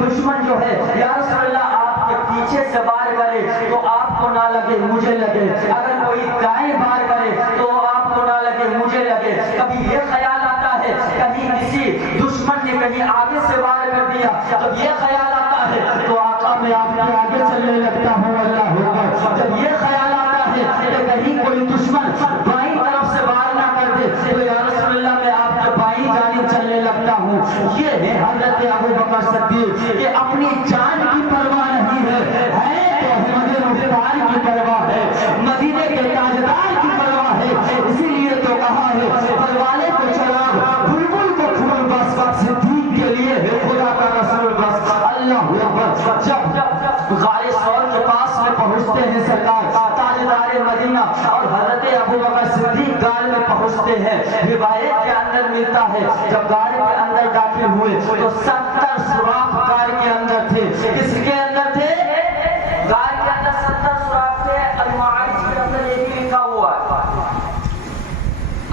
دشمن جو ہے یا رسول اللہ آپ کے پیچھے سے وار کرے تو آپ کو نہ لگے مجھے لگے, اگر کوئی دائیں وار کرے تو آپ کو نہ لگے مجھے لگے. کبھی یہ خیال آتا ہے کہیں کسی دشمن نے کہیں آگے سے وار کر دیا, جب یہ خیال آتا ہے تو آقا میں آپ کے آگے چلنے لگتا ہوں. اللہ اکبر, جب یہ خیال آتا ہے کہ کہیں کوئی دشمن بائیں طرف سے وار نہ کر دے تو یا رسول اللہ میں آپ کے بائیں جانب چلنے لگتا ہوں. یہ ہے حضرت ابو بکر صدیق کہ اپنی جان کی پرواہ نہیں ہے تو احمد مختار کی پرواہ ہے, مدینے کے تاجدار کی پرواہ ہے. اسی لیے تو کہا ہے پروالے کو چراغ, بلبل کو پھول بس, صدیق کے لیے ہے خدا کا رسول بس. اللہ اکبر, جب غار ثور کے پاس میں پہنچتے ہیں سرکار تاجدار مدینہ اور حضرت ابو بکر صدیق غار میں پہنچتے ہیں. روایت کے اندر ملتا ہے جب غار کے اندر داخل ہوئے تو 70 سوراخ غار کے اندر تھے. کس کے اندر تھے, غار کے اندر 70 سوراخ تھے. المعارج کے اندر یہ بھی لکھا ہوا ہے.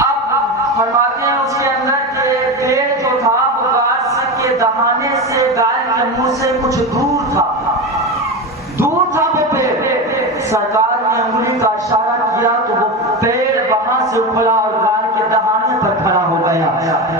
اب فرماتے ہیں اس کے اندر کہ پیڑ جو تھا وہ غار کے دہانے سے غار کے منہ سے کچھ دور تھا وہ پیڑ. سرکار نے انگلی کا اشارہ کیا تو وہ پیڑ وہاں سے اکھڑا اور غار کے دہانے پر کھڑا ہو گیا,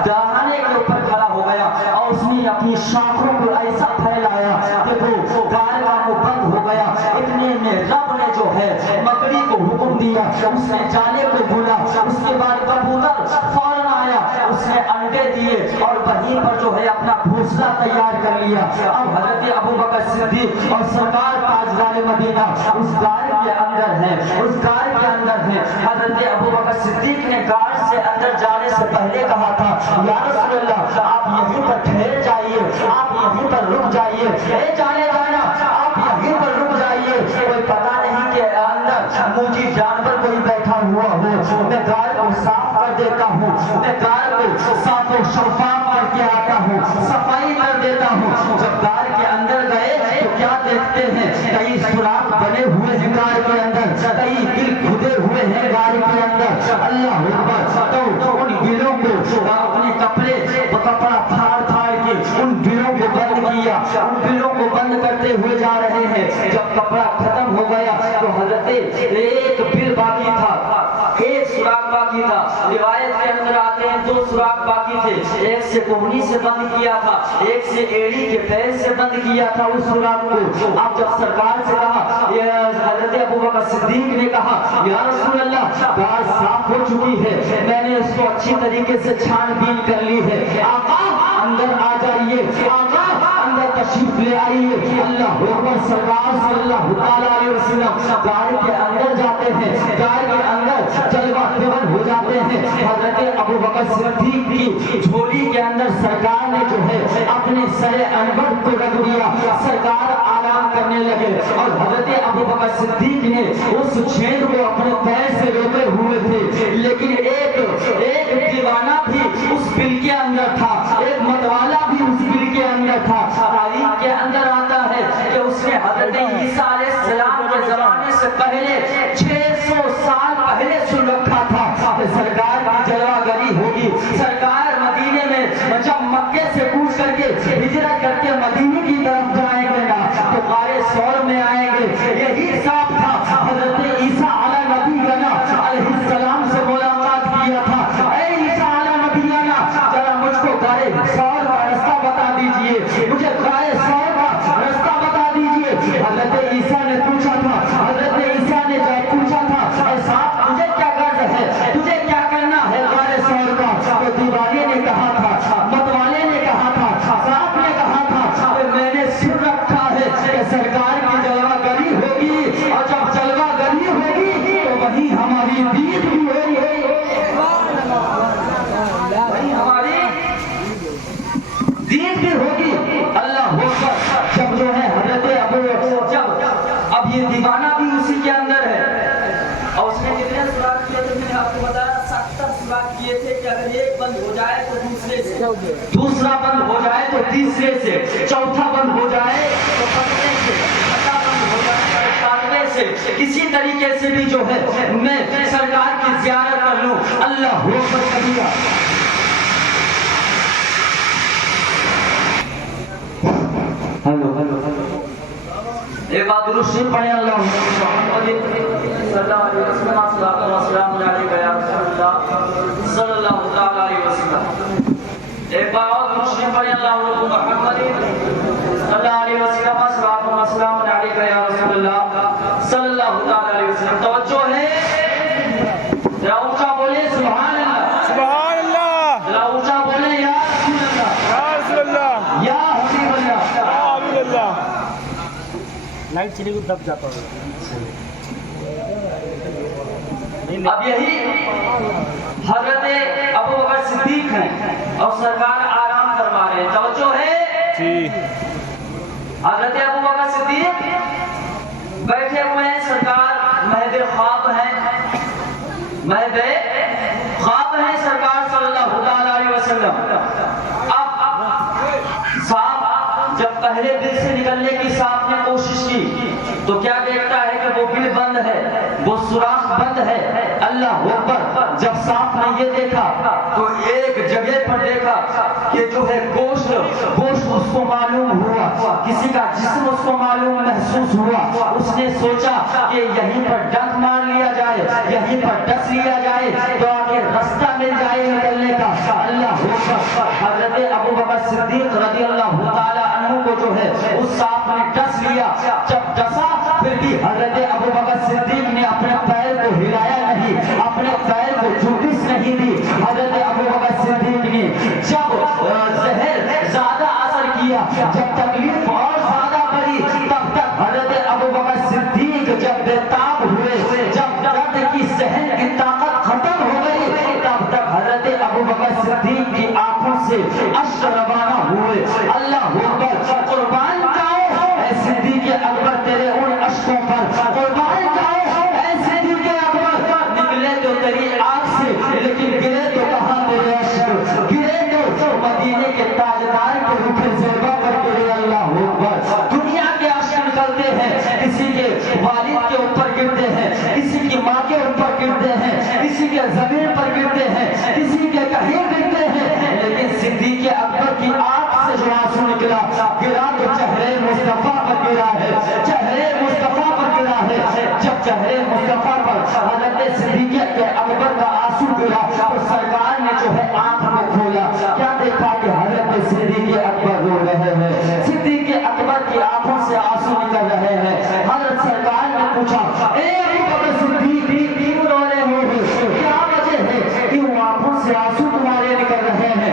دہانے کے اوپر کھڑا ہو گیا اور اس نے اپنی شاخوں کو ایسا پھیلایا کہ وہ غار کا منہ بند ہو گیا. اتنے میں رب نے جو ہے مکڑی کو حکم دیا, اس نے جانے کو بولا. اس کے بعد کبوتر فوراً آیا, اس نے انڈے دیے اور وہیں پر جو ہے اپنا گھونسلہ تیار کر لیا. اب حضرت ابو بکر صدیق اور سرکار تاجدار مدینہ اس غار کے اندر ہیں, اس غار کے اندر ہیں. حضرت ابو بکر صدیق نے غار سے اندر جانے سے پہلے کہا تھا یا رسول اللہ آپ یہیں پر ٹھہر جائیے, آپ یہیں پر رک جائیے, اے جانے جانا آپ یہیں پر رک جائیے, کوئی پتہ نہیں کہ اندر موجی جانور کوئی بیٹھا ہوا ہو. میں غار کو صاف کر دیتا ہوں, میں غار کو صاف و شفاف کر کے آتا ہوں, صفائی کر دیتا ہوں. جب غار کے اندر گئے کیا دیکھتے ہیں؟ کئی سوراخ بنے ہوئے ہیں غار کے اندر، کئی دل کھدے ہوئے ہیں غار کے اندر۔ اللہ اکبر۔ تو ان بلوں کو اپنے کپڑا پھاڑ کے ان بلوں کو بند کیا، ان بلوں کو بند کرتے ہوئے جا رہے ہیں۔ جب کپڑا ختم ہو گیا تو حضرت ایک بل باقی تھا، ایک سوراخ باقی تھا۔ روایت کے اندر آتے ہیں 2 سوراخ باقی تھے، ایک سے کوہنی سے بند کیا تھا، ایک سے ایڑی کے پیر سے بند کیا تھا اس سوراخ کو۔ آپ جب سرکار سے کہا، حضرت ابوبکر صدیق نے کہا یا رسول اللہ غار صاف ہو چکی ہے، میں نے اس کو اچھی طریقے سے چھان بین کر لی ہے، آقا اندر آ جائیے، آقا اندر تشریف لے آئیے۔ اللہ اکبر۔ سرکار صلی اللہ تعالی علیہ وسلم غار کے اندر جاتے ہیں، غار کے اندر جلوہ فغن ہو جاتے ہیں۔ حضرت ابوبکر صدیق کی جھولی کے اندر سرکار نے جو ہے اپنے سر انور کو رکھ دیا، سرکار آرام کرنے لگے، اور حضرت ابوبکر صدیق نے اس چھید کو اپنے پیر سے روکے ہوئے تھے، لیکن ایک دیوانہ بھی اس بل کے اندر تھا، ایک متوالا بھی اس بل کے اندر تھا۔ تاریخ کے اندر آتا ہے کہ اس نے حضرت عیسیٰ علیہ السلام کے زمانے سے پہلے 600 سال پہلے سن رکھا تھا کہ سرکار کی جلوہ گری ہوگی، سرکار مدینے میں جب مکے سے کوچ کر کے ہجرت کر کے مدینے کی طرف جائیں گے نا تو غار ثور میں آئیں گے۔ یہی صاحب تھا حضرت عیسیٰ علیہ نبی علیہ السلام سے ملاقات کیا تھا، اے عیسیٰ علیہ نبی ذرا مجھ کو غار ثور کا رستہ بتا دیجئے، مجھے غار ثور کا رستہ بتا دیجئے۔ حضرت عیسیٰ نے پوچھا تھا، حضرت عیسیٰ نے جب پوچھا تھا اے صاحب تجھے کیا غرض ہے، تجھے کیا کرنا ہے غار ثور کا؟ تو دیوانے نے کہا تھا، متوالے نے کہا تھا، صاحب نے کہا تھا کہ میں نے سن رکھا ہے کہ سرکار کی جلوہ گری ہوگی، اور جب جلوہ گری ہوگی تو وہیں ہماری دید بھی ہوئی ہے، وہیں ہماری دید بھی ہوگی۔ اللہ اکبر۔ جب جو ہے حضرت اب یہ دیوانہ بھی اسی کے اندر ہے، اور اس نے کتنے سوراخ کیے تھے؟ میں نے آپ کو بتایا 70 سوراخ کیے تھے کہ اگر ایک بند ہو جائے تو دوسرے سے، دوسرا بند ہو جائے تو تیسرے سے، چوتھا بند ہو جائے تو 15 سے، چھٹا بند ہو جائے تو 7ویں سے، کسی طریقے سے بھی جو ہے میں سرکار کی زیارت کر لوں۔ اللہ اکبر کبیرہ۔ ایک بات درست شریف پڑھیں، اللہ محمد صلی اللہ علیہ وسلم، الصلاۃ والسلام علیک یا رسول اللہ صلی اللہ تعالی علیہ وسلم۔ ایک بار اور درست شریف پڑھیں، اللہ محمد صلی اللہ علیہ وسلم، الصلاۃ والسلام علیک یا رسول اللہ صلی اللہ تعالی علیہ وسلم۔ توجہ ہے، ذرا اونچا بولے سبحان اللہ، سبحان اللہ، ذرا اونچا بولے یا رسول اللہ، یا رسول اللہ، یا حبیب اللہ، یا حبیب اللہ۔ لائٹ چلی گئی دب جاتا ہوں۔ اب یہی حضرت ابوبکر صدیق ہیں اور سرکار آرام فرما رہے ہیں، توجہ ہے جی۔ حضرت ابوبکر صدیق بیٹھے ہوئے ہیں، سرکار مہد خواب ہیں، مہد خواب ہیں سرکار صلی اللہ تعالی علیہ وسلم۔ اب صاحب جب پہلے بل سے نکلنے کی صاحب نے کوشش کی تو کیا دیکھتا ہے کہ وہ بل بند ہے، وہ سوراخ بند ہے۔ اللہ اکبر۔ جب صاحب نے یہ دیکھا تو ایک جگہ پر دیکھا کہ جو ہے گوشت اس کو معلوم ہوا، کسی کا جسم اس کو معلوم محسوس ہوا۔ اس نے سوچا کہ یہیں پر ڈنک مار لیا جائے، یہیں پر ڈس لیا جائے تو آگے رستہ مل جائے نکلنے کا۔ اللہ اکبر۔ حضرت ابوبکر صدیق رضی اللہ تعالی عنہ کو جو ہے اس صاحب نے ڈس لیا۔ جب ڈسا پھر بھی حضرت ابوبکر صدیق نے اپنے پیر کو ہلایا نہیں، اپنے پیر کو جھٹس نہیں دی۔ حضرت ابوبکر صدیق نے جب زہر زیادہ اثر کیا، جب تکلیف اور زیادہ بڑھی، تب تک حضرت ابوبکر صدیق جب بےتاب ہوئے، جب درد کی سہن کی طاقت ختم ہو گئی، تب تک حضرت ابوبکر صدیق کی آنکھوں سے اشک روانہ ہوئے۔ اللہ اکبر۔ قربان جاؤ اے صدیق اکبر تیرے ان اشکوں پر، قربان جاؤ اے صدیق اکبر، نکلے تو تیری آنکھ سے لیکن گرے تو کہاں تیرے اشک، گرے تو مدینے کے تاجدار کے رخ زیبا پر گرے۔ اللہ اکبر۔ دنیا کے اشک گرا تو چہرے مصطفیٰ پر گرا ہے، چہرے مصطفیٰ پر گرا ہے۔ جب چہرے مصطفیٰ پر حضرت صدیق اکبر کا آنسو گرا تو سرکار نے جو ہے آنکھ میں کھولا، کیا دیکھا کہ حضرت صدیق اکبر رو رہے ہیں، صدیق اکبر کی آنکھوں سے آنسو نکل رہے ہیں۔ حضرت سرکار نے پوچھا، اے ابو بکر صدیق کیوں رو رہے ہو، کیا وجہ ہے، کیوں آنکھوں سے آنسو تمہارے نکل رہے ہیں؟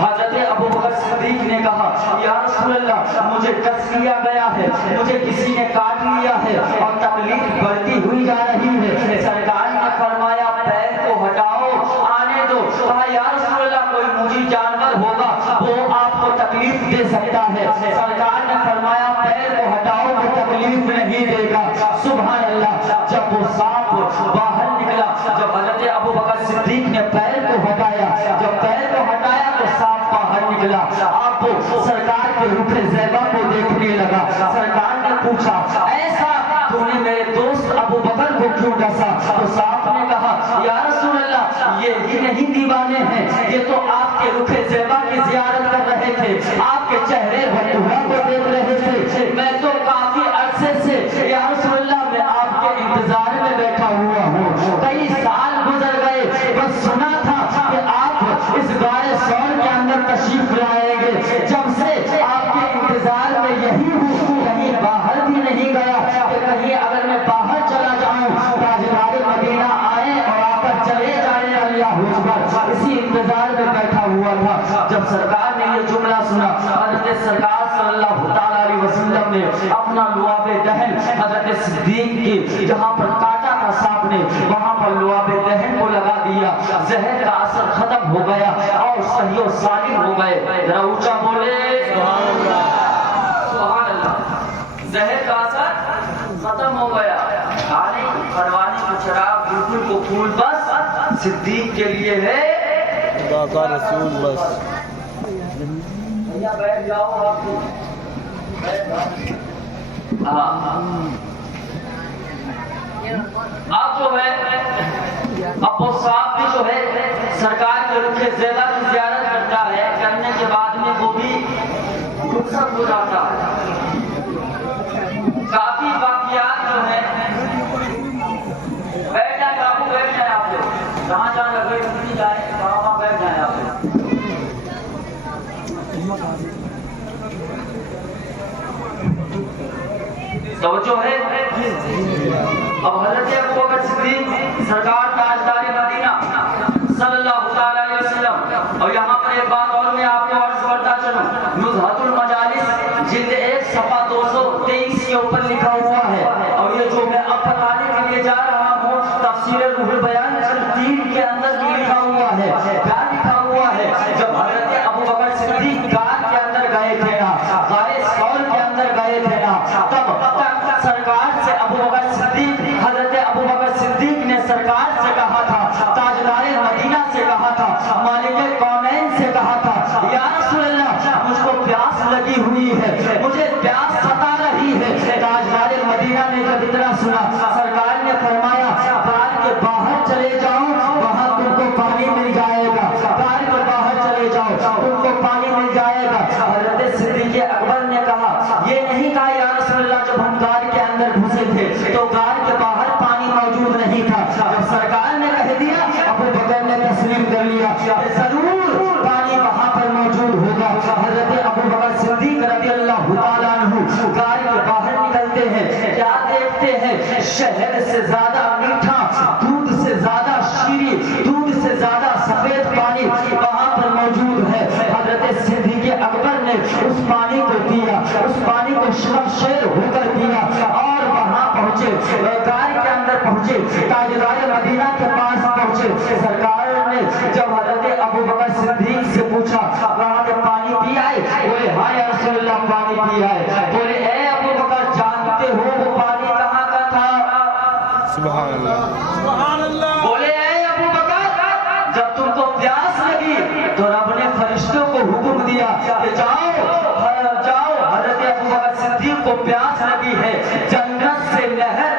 حضرت ابو بکر صدیق نے کہا، یا رسول اللہ مجھے ٹچ کیا گیا ہے، مجھے کسی نے کاٹ لیا ہے اور تکلیف بڑھتی ہوئی جا رہی ہے۔ سرکار نے فرمایا پیر کو ہٹاؤ، آنے دو۔ کہا یا رسول اللہ کوئی مجھے جانور ہوگا وہ آپ کو تکلیف دے سکتا ہے۔ سرکار نے فرمایا پیر کو ہٹاؤ وہ تکلیف نہیں دے گا۔ سبحان اللہ۔ جب وہ سانپ باہر نکلا، جب حضرت ابو بکر صدیق نے پیر کو ہٹایا، جب پیر کو ہٹایا تو سانپ باہر نکلا۔ آپ سرکار کے رخ زیبا کو دیکھنے لگا۔ سرکار نے پوچھا ایسا تو نے میرے دوست ابو بکر کو کیوں ڈسا؟ تو سانپ نے کہا یا رسول اللہ یہ ہی نہیں دیوانے ہیں، یہ تو آپ کے رخ زیبا کی زیارت کر رہے تھے، آپ کے چہرے بطورہ کو دیکھ رہے تھے۔ میں تو کافی عرصے سے یا رسول اللہ میں آپ کے انتظار میں بیٹھا ہوا ہوں، کئی سال گزر گئے، بس سنا تھا کہ آپ اس غار ثور کے اندر تشریف لائیں گے، جب سے آپ کے انتظار میں یہی ہوں، کہیں باہر بھی نہیں گیا کہ کہیں اگر میں باہر چلا جاؤں تاجدار مدینہ آئے اور آ کر چلے جائیں، اللہ اکبر، اسی انتظار میں بیٹھا ہوا تھا۔ جب سرکار نے یہ جملہ سنا، حضرت سرکار صلی اللہ علیہ وسلم نے اپنا لعاب دہن حضرت صدیق کی جہاں پر کاٹا تھا سانپ نے، وہاں پر لعاب دہن کو لگا دیا، زہر کا اثر ختم ہو گیا اور صحیح و سالم ہو گئے۔ ذرا اونچا بولے سبحان اللہ، سبحان اللہ۔ زہر کا اثر ختم ہو گیا، کھانے پروانی کو چراغ بالکل کو پھول بس صدیق کے لیے ہے، خدا کا رسول بس۔ بیٹھ جاؤ آپ کو، آپ جو ہے ابو صاحب بھی جو ہے سرکار کے رخ زیبا کی زیارت کرتا ہے، کرنے کے بعد میں وہ بھی رخصت ہو جاتا ہے۔ کافی واقعات جو ہیں، بیٹھ جائیں بابو، بیٹھ جائیں آپ لوگ، جہاں جہاں لگے نہیں جائیں وہاں بیٹھ جائیں آپ لوگ۔ توجہ ہے۔ اب حضرت ابو بکر صدیق سرکار تاجدار مدینہ صلی اللہ علیہ وسلم، اور یہاں پر ایک بات اور میں آپ کو عرض کرتا چلوں، نزہۃ المجالس جلد 1 صفحہ 223 کے اوپر لکھا ہوا ہے، اور یہ جو میں اب بتانے کے لیے جا رہا ہوں تفسیر روح البیان جلد 3 کے اندر بھی لکھا ہوا ہے۔ کیا لکھا ہوا ہے؟ جب حضرت ابو بکر صدیق غار کے اندر گئے تھے نا، غار ثور کے اندر گئے تھے نا، تب سرکار سے ابو بکر صدیق، حضرت ابو بکر صدیق نے سرکار سے کہا تھا، تاجدار مدینہ سے کہا تھا، مالک کونین سے کہا تھا، یا رسول اللہ مجھ کو پیاس لگی ہوئی ہے، مجھے پیاس ستا رہی ہے۔ تاجدار مدینہ نے جب اتنا سنا، سرکار نے فرمایا غار کے باہر چلے جاؤ، وہاں تم کو پانی مل جائے گا، غار کے باہر چلے جاؤ تم کو پانی مل جائے گا۔ حضرت صدیق اکبر نے کہا یہ نہیں کہا یا رسول اللہ جب ہم غار کے اندر گھسے تھے تو غار کے باہر پانی موجود نہیں تھا، جب سرکار نے کہہ دیا ابو بکر نے تسلیم کر لیا ضرور پانی وہاں پر موجود ہوگا۔ حضرت ابو بکر صدیق رضی اللہ تعالیٰ عنہ غار کے باہر نکلتے ہیں، کیا دیکھتے ہیں؟ شہد سے زیادہ میٹھا، دودھ سے زیادہ شیریں، دودھ سے زیادہ سفید پانی وہاں پر موجود ہے۔ حضرت صدیق اکبر نے اس پانی کو پیا، اس پانی کو شیر ہو کر پیا اور وہاں پہنچے، غار کے اندر پہنچے، تاجدار مدینہ کے پاس پہنچے۔ سرکار نے جب حضرت ابو بکر صدیق سے پوچھا وہاں کے پانی پی آئے؟ بولے ہاں یا رسول اللہ پانی پی آئے۔ بولے اے ابو بکر جانتے ہو وہ پانی کہاں کا تھا؟ سبحان اللہ، سبحان اللہ۔ بولے اے ابو بکر جب تم کو پیاس لگی تو رب نے فرشتوں کو حکم دیا کہ جاؤ حضرت ابو بکر صدیق کو پیاس لگی ہے، جنت سے نہر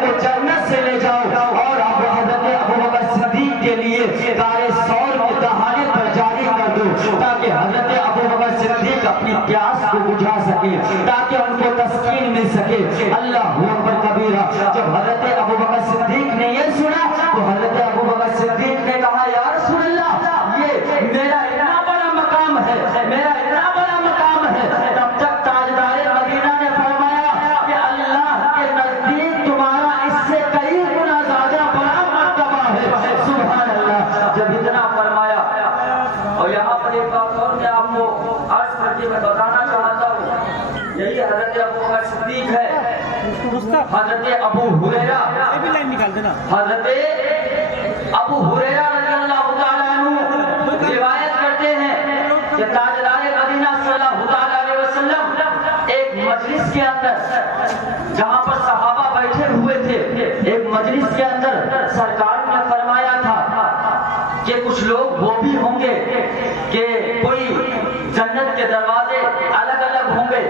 کو جنت سے لے جاؤ، اور اب حضرت ابو بکر صدیق کے لیے غار ثور کے دہانے پر جاری کر دو تاکہ حضرت ابو بکر صدیق پیاس کو بجھا سکے تاکہ ان کو تسکین مل سکے. اللہ اکبر کبیرہ. جب حضرت ابوبکر صدیق نے یہ سنا تو حضرت ابوبکر صدیق نے کہا یا رسول اللہ یہ میرا اتنا بڑا مقام ہے, میرا اتنا بڑا مقام ہے. تب تک تاجدار مدینہ نے فرمایا کہ اللہ کے نزدیک تمہارا اس سے کئی گنا زیادہ بڑا مرتبہ ہے. سبحان اللہ. جب اتنا فرمایا, اور یہاں پر ایک بات اور میں آپ کو عرض کر کے میں بتانا چاہتا ہوں, یہی حضرت ابوبکر صدیق ہے. حضرت ابو ہریرہ حضرت ابو ہریرہ رضی اللہ تعالیٰ عنہ روایت کرتے ہیں کہ تاجدار مدینہ صلی اللہ تعالیٰ علیہ وسلم ایک مجلس کے اندر جہاں پر صحابہ بیٹھے ہوئے تھے, ایک مجلس کے اندر سرکار نے فرمایا تھا کہ کچھ لوگ وہ بھی ہوں گے کہ کوئی جنت کے دروازے الگ الگ ہوں گے.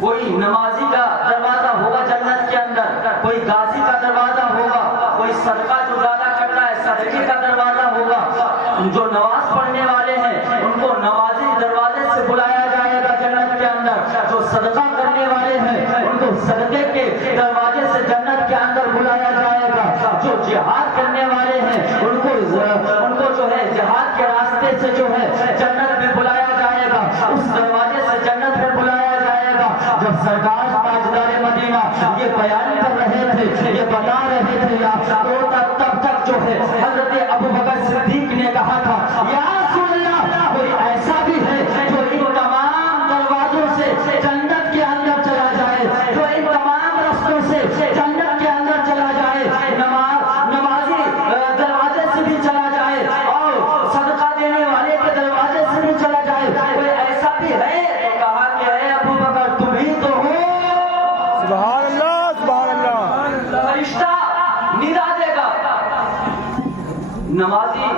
کوئی نمازی کا دروازہ ہوگا جنت کے اندر, کوئی غازی کا دروازہ ہوگا, کوئی صدقہ جو زیادہ کرتا ہے صدقے کا دروازہ ہوگا. جو نماز پڑھنے والے ہیں ان کو نمازی دروازے سے بلایا جائے گا جنت کے اندر. جو صدقہ کرنے والے ہیں ان کو صدقے کے دروازے سے جنت کے اندر بلایا جائے گا. جو جہاد کرنے والے ہیں ان کو جو ہے جہاد کے راستے سے جو ہے جنت میں بلایا جائے گا, اس دروازے سے جنت میں بلایا جائے گا. جب سرکار تاجدار مدینہ یہ بیان کر رہے تھے, یہ بتا رہے تھے, تو تب تک جو ہے حضرت ابوبکر صدیق نے کہا تھا یا رسول اللہ کوئی ایسا بھی ہے جو ان تمام دروازوں سے جنت کے اندر چلا جائے, جو ان تمام رستوں سے جنت کے اندر چلا جائے, نمازی دروازے سے بھی چلا جائے اور صدقہ دینے والے کے دروازے سے بھی چلا جائے, کوئی ایسا بھی ہے؟ تو کہا کہ اے ابوبکر تم ہی تو ہو. سبحان اللہ سبحان اللہ. فرشتہ ندا دے گا, نمازی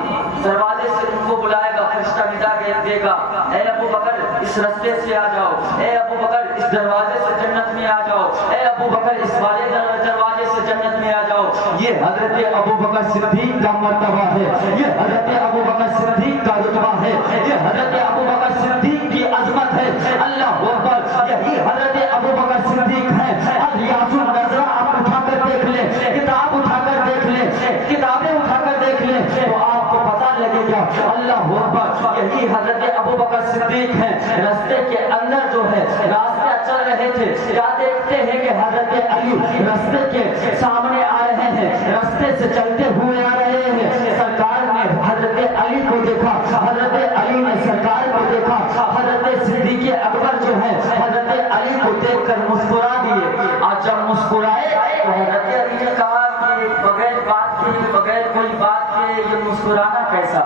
دروازے سے ان کو بلائے گا, فرشتہ ندا دے گا اے ابوبکر اس رستے سے آ جاؤ, اے ابوبکر اس دروازے سے جنت میں آ جاؤ, اے ابوبکر اس والے دروازے سے جنت میں آ جاؤ. یہ حضرت ابوبکر صدیق کا مرتبہ ہے, یہ حضرت ابوبکر صدیق کا رتبہ ہے, یہ حضرت ابوبکر صدیق کی عظمت ہے. اللہ اکبر. یہی حضرت ابوبکر صدیق ہے. ریاض النظر آپ اٹھا کر دیکھ لیں, کتاب اٹھا کر دیکھ لیں, کتابیں اٹھا کر دیکھ لیں تو آپ کو پتہ لگے گا. اللہ اکبر. یہی حضرت ابوبکر صدیق ہیں. راستے کے اندر جو ہے راستے چل رہے تھے, کیا دیکھتے ہیں کہ حضرت علی راستے کے سامنے آ رہے ہیں, راستے سے چلتے ہوئے آ رہے ہیں. سرکار نے حضرت علی کو دیکھا, حضرت علی نے سرکار کو دیکھا. حضرت صدیق اکبر جو ہے حضرت علی کو دیکھ کر مسکرا دیے. آج جب مسکرائے تو حضرت علی نے کہا کہ بغیر بات کے, بغیر کوئی بات کے یہ مسکرانا کیسا؟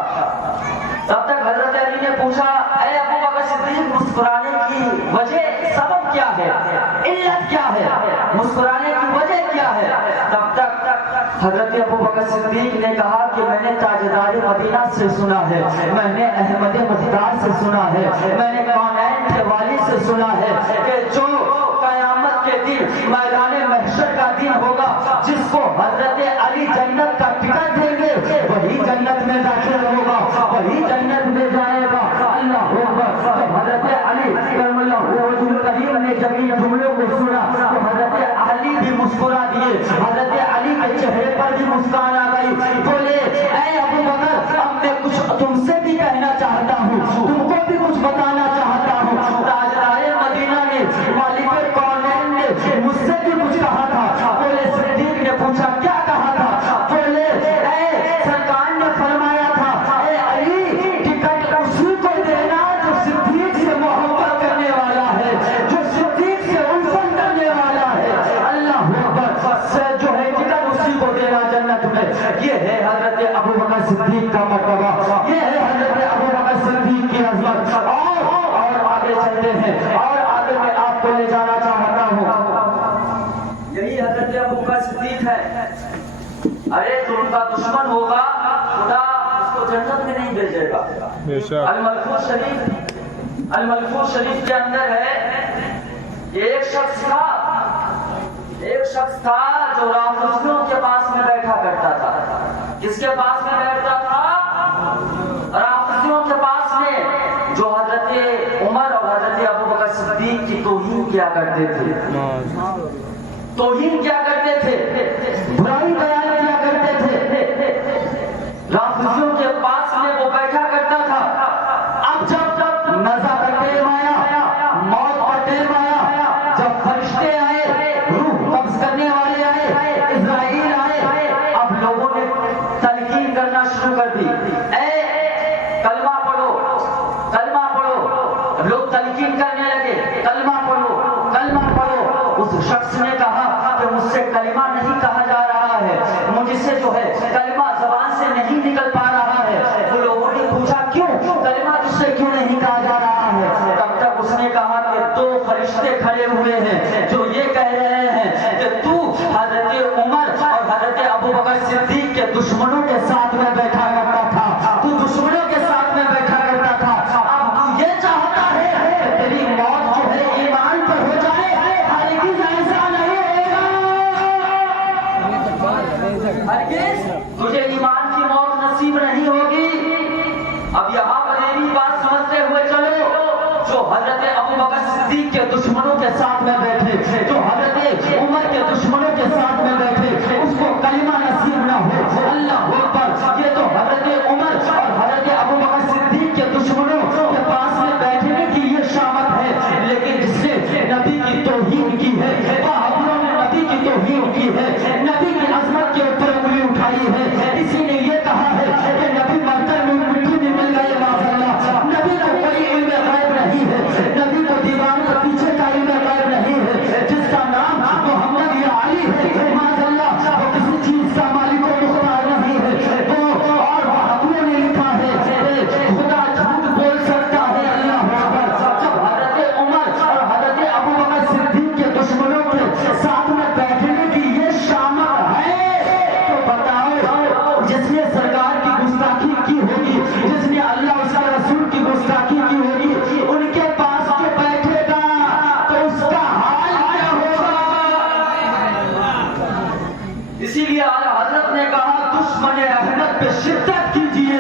تب تک حضرت علی نے پوچھا اے ابوبکر صدیق مسکرانے کی وجہ سبب کیا ہے, علت کیا ہے, مسکرانے کی وجہ کیا ہے؟ تب تک حضرت ابوبکر صدیق نے کہا کہ میں نے تاجدار مدینہ سے سنا ہے, میں نے احمد مختار سے سنا ہے, میں نے کونین کے والی سے سنا ہے کہ جو قیامت کے دن میدان محشر کا دن ہوگا جس کو حضرت علی جنت کا ٹکٹ دیں گے وہی جنت میں داخل ہوگا, وہی جنت میں جائے گا. اللہ اکبر. حضرت علی کرم اللہ وجہ الکریم نے جب ان جملوں کو سنا تو حضرت علی بھی مسکرا دیے. حضرت علی کے چہرے پر بھی مسکان آ گئی. بولے اے ابوبکر اب میں کچھ تم سے بھی کہنا چاہتا ہوں, تم کو بھی کچھ بتانا چاہتا ہوں. تاجدار مدینہ نے مالک کونین نے مجھ سے بھی کچھ کہا تھا. بولے صدیق نے پوچھا کیا کہا تھا؟ بولے اے سرکار نے فرمایا تھا اے علی ٹکٹ اسی کو دینا جو صدیق سے محبت کرنے والا ہے, جو صدیق سے الفت کرنے والا ہے. اللہ اکبر. سے جو ہے ٹکٹ اسی کو دینا جنت میں. یہ ہے حضرت ابوبکر صدیق کا مرتبہ, یہ ہے حضرت ابوبکر صدیق کی عظمت. اور آگے چلتے ہیں, اور آگے میں آپ کو لے جانا چاہتا ہوں. یہی حضرت ابوبکر صدیق ہے. ارے جو ان کا دشمن ہوگا خدا اس کو جنت میں نہیں بھیجے گا. الملفوظ شریف, الملفوظ شریف کے اندر ہے ایک شخص تھا جو رافضیوں کے پاس میں بیٹھا کرتا تھا. کس کے پاس میں بیٹھتا تھا؟ رافضیوں کے پاس میں, جو حضرت عمر اور حضرت ابو بکر صدیق کی توہین کیا کرتے تھے، توہین کیا کرتے تھے، برائی بیان کیا کرتے تھے، رافضیوں کے پاس میں وہ بیٹھا کرتا تھا۔ اب جب نزا کا ٹائم آیا، موت کا ٹائم آیا، جب فرشتے آئے، روح قبض کرنے والے آئے، اسرائیل آئے، اب لوگوں نے تلقین کرنا شروع کر دی، اے کلمہ پڑھو، کلمہ پڑھو۔ لوگ تلقین کرنے لگے، کلمہ پڑھو، کلمہ پڑھو۔ اس شخص نے کہا کہ مجھ سے کلمہ نہیں کہا جا رہا ہے، مجھ سے جو ہے کلمہ زبان سے نہیں نکل پا رہا ہے۔ وہ لوگوں نے پوچھا کیوں، کلمہ تجھ سے کیوں نہیں کہا جا رہا ہے؟ تب تک اس نے کہا کہ دو فرشتے کھڑے ہوئے ہیں جو یہ کہہ رہے ہیں کہ تو حضرت عمر اور حضرت ابو بکر صدیق کے دشمنوں کے ساتھ میں بیٹھا کرتا تھا، تو دشمنوں کے ساتھ میں بیٹھا کرتا تھا۔ اب تو یہ چاہتا ہے کہ تیری موت جو ہے ایمان پر ہو جائے، ہرگز ایسا نہیں ہوگا، ہرگز تجھے ایمان کی موت نصیب نہیں ہوگی۔ اب یہاں پر یہ بھی بات سمجھتے ہوئے چلو، جو حضرت ابو بکر صدیق کے دشمنوں کے ساتھ میں بیٹھے، جو حضرت عمر کے دشمنوں کے ساتھ میں بیٹھے، اس کو کلمہ نصیب نہ ہو، اللہ اکبر، یہ تو حضرت عمر اور حضرت ابو بکر صدیق کے دشمنوں کے پاس میں بیٹھنے کی یہ شامت ہے، لیکن جس نے نبی کی توہین کی ہے، بہادروں نے نبی کی توہین کی ہے، نبی کی عظمت کے اوپر انگلی اٹھائی ہے، اسی نے یہ کہا ہے کہ نبی مرتے میں مٹی میں مل گئے، معاذاللہ، نبی کو کوئی علم غیب نہیں ہے، نبی کو دیوان کے پیچھے کا علم غیب نہیں ہے، جس کا نام محمد یا علی ہے، معاذاللہ، وہ کسی چیز کا مالک و مختار نہیں ہے، وہ اور بہادروں نے لکھا ہے کہ خدا جھوٹ بول سکتا ہے، اللہ اکبر۔ جب حضرت عمر اور حضرت ابو بکر صدیق کے دشمنوں کے ساتھ میں بیٹھنے کی یہ شامت ہے، تو بتاؤ جس نے سرکار کی گستاخی کی ہوگی، جس نے اللہ اس کے رسول کی گستاخی کی ہوگی، ان کے پاس کے بیٹھے گا تو اس کا حال کیا ہوگا؟ اسی لیے اعلیٰ حضرت نے کہا دشمن احمد پہ شدت کیجیے،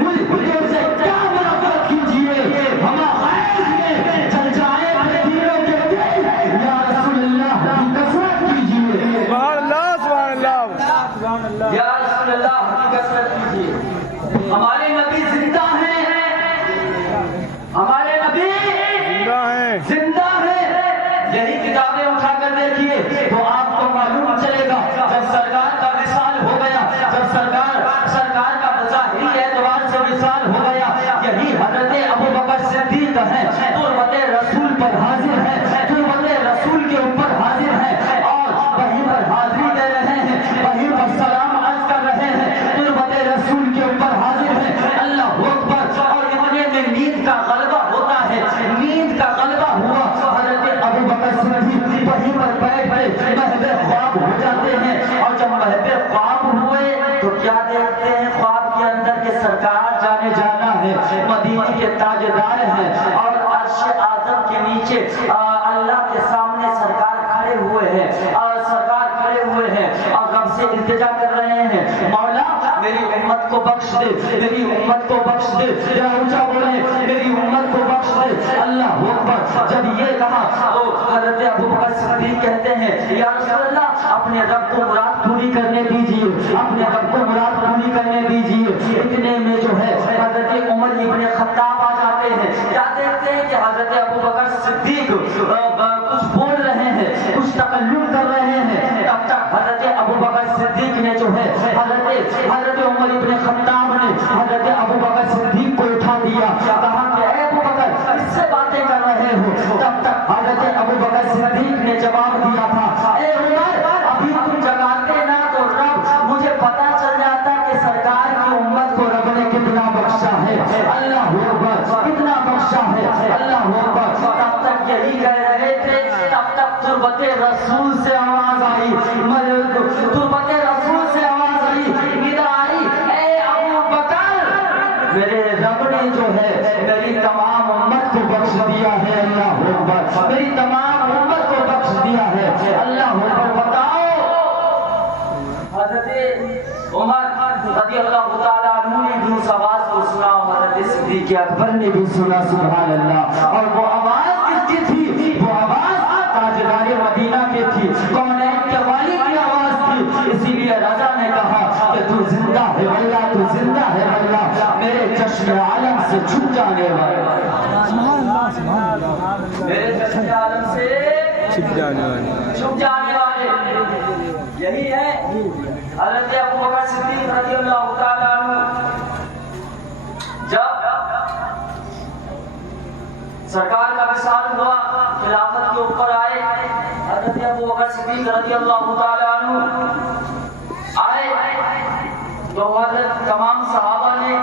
مجھے سے کیا مرافت کیجیے، ہم غیب میں چل جائے تیروں کے دل، یا رسول اللہ کی کثرت کیجیے، سبحان اللہ، سبحان اللہ، یا رسول اللہ کی کثرت کیجیے۔ ہمارے نبی زندہ ہیں، ہمارے نبی زندہ ہیں، زندہ ہے۔ یہی کتابیں اٹھا کر دیکھیے تو آپ کو معلوم چلے گا، جب سرکار کا وصال ہو گیا، جب سرکار کا بظاہری اعتبار سے وصال ہو گیا، یہی حضرت ابو بکر صدیق ہیں، تربت رسول پر حاضر ہیں، تربت رسول کے اوپر حاضر ہیں، اور وہیں پر حاضری دے رہے ہیں، وہیں پر سلام عرض کر رہے ہیں، تربت رسول کے اوپر حاضر ہیں، اللہ اکبر۔ اور اتنے میں نیند کا غلبہ ہوتا ہے، نیند کا غلبہ ہوا، حضرت ابو بکر صدیق وہیں پر بیٹھ گئے، محب خواب ہو جاتے ہیں، اور جب محب خواب ہوئے تو کیا دیکھتے ہیں خواب کے اندر کہ سرکار جانے جانا ہے، مدینے کے تاجدار ہیں، اور عرش اعظم کے نیچے اللہ کے سامنے سرکار کھڑے ہوئے ہیں، اور سرکار کھڑے ہوئے ہیں اور رب سے التجا کر رہے ہیں، مولا میری امت کو بخش دے، میری امت کو بخش دے، ذرا اونچا بولے، میری امت کو بخش دے، اللہ اکبر۔ جب یہ کہا تو حضرت ابو بکر صدیق کہتے ہیں یا رسول اللہ اپنے رب کو مراد پوری کرنے دیجیے، اپنے رب کو مراد پوری کرنے دیجیے۔ اتنے میں جو ہے حضرت عمر ابن خطاب آ جاتے ہیں، کیا دیکھتے ہیں کہ حضرت ابو بکر صدیق کچھ بول رہے ہیں، کچھ تکلم کر رہے ہیں، تب تک حضرت ابو بکر صدیق نے جو ہے حضرت عمر ابن خطاب نے حضرت ابو بکر صدیق کو اٹھا دیا، کہا کہ اے ابو بکر اس سے باتیں کر رہے ہو؟ تب تک حضرت ابو بکر صدیق نے جواب دیا تھا، اے عمر ابھی تم جگاتے نہ تو رب مجھے پتا چل جاتا کہ سرکار کی امت کو رب نے کتنا بخشا ہے، اللہ اکبر، کتنا بخشا ہے، اللہ اکبر۔ تب تک یہی کہہ رہے تھے، تب تک تربت رسول سے آواز آئی، تربت رسول سے آواز آئی، ادھر آئی، اے ابو بکر میرے رب نے جو ہے میری تمام امت کو بخش دیا ہے، اللہ اکبر، میری تمام امت کو بخش دیا ہے، اللہ اکبر۔ بتاؤ حضرت عمر رضی اللہ تعالیٰ عنہ نے بھی اس آواز کو سنا، حضرت صدیق اکبر نے بھی سنا، سبحان اللہ، اور وہ آواز کس کی چھپ جانے والے میرے جسم عالم سے چھپ جانے والے یہی ہے حضرت ابو بکر صدیق رضی اللہ تعالیٰ عنہ جب سرکار کا وصال ہوا خلافت کے اوپر آئے حضرت ابو بکر صدیق رضی اللہ تعالیٰ عنہ آئے تو حضرت تمام صحابہ نے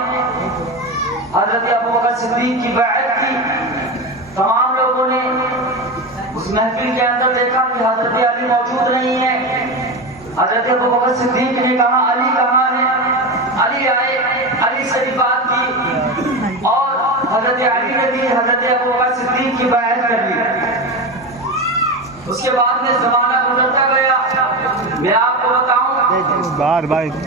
حضرت ابو بکر صدیق کی بیعت کی تمام لوگوں نے اس محفل کے اندر دیکھا کہ حضرت علی موجود نہیں ہے حضرت ابو بکر صدیق نے کہا علی کہاں ہے علی آئے علی سے بات کی اور حضرت علی نے بھی حضرت ابو بکر صدیق کی بیعت کر لی اس کے بعد میں زمانہ گزرتا گیا میں آپ کو بتاؤں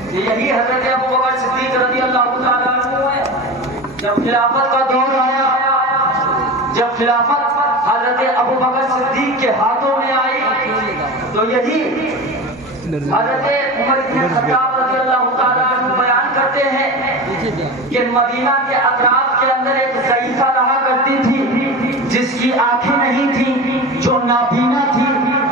کہ یہی حضرت ابو بکر صدیق رضی اللہ تعالیٰ عنہ ہے جب خلافت کا دور آیا جب خلافت حضرت ابو بکر صدیق کے ہاتھوں میں آئی تو یہی حضرت عمر بن خطاب رضی اللہ تعالیٰ عنہ بیان کرتے ہیں کہ مدینہ کے اطراف کے اندر ایک ضعیفہ رہا کرتی تھی جس کی آنکھیں نہیں تھی جو نابینا تھی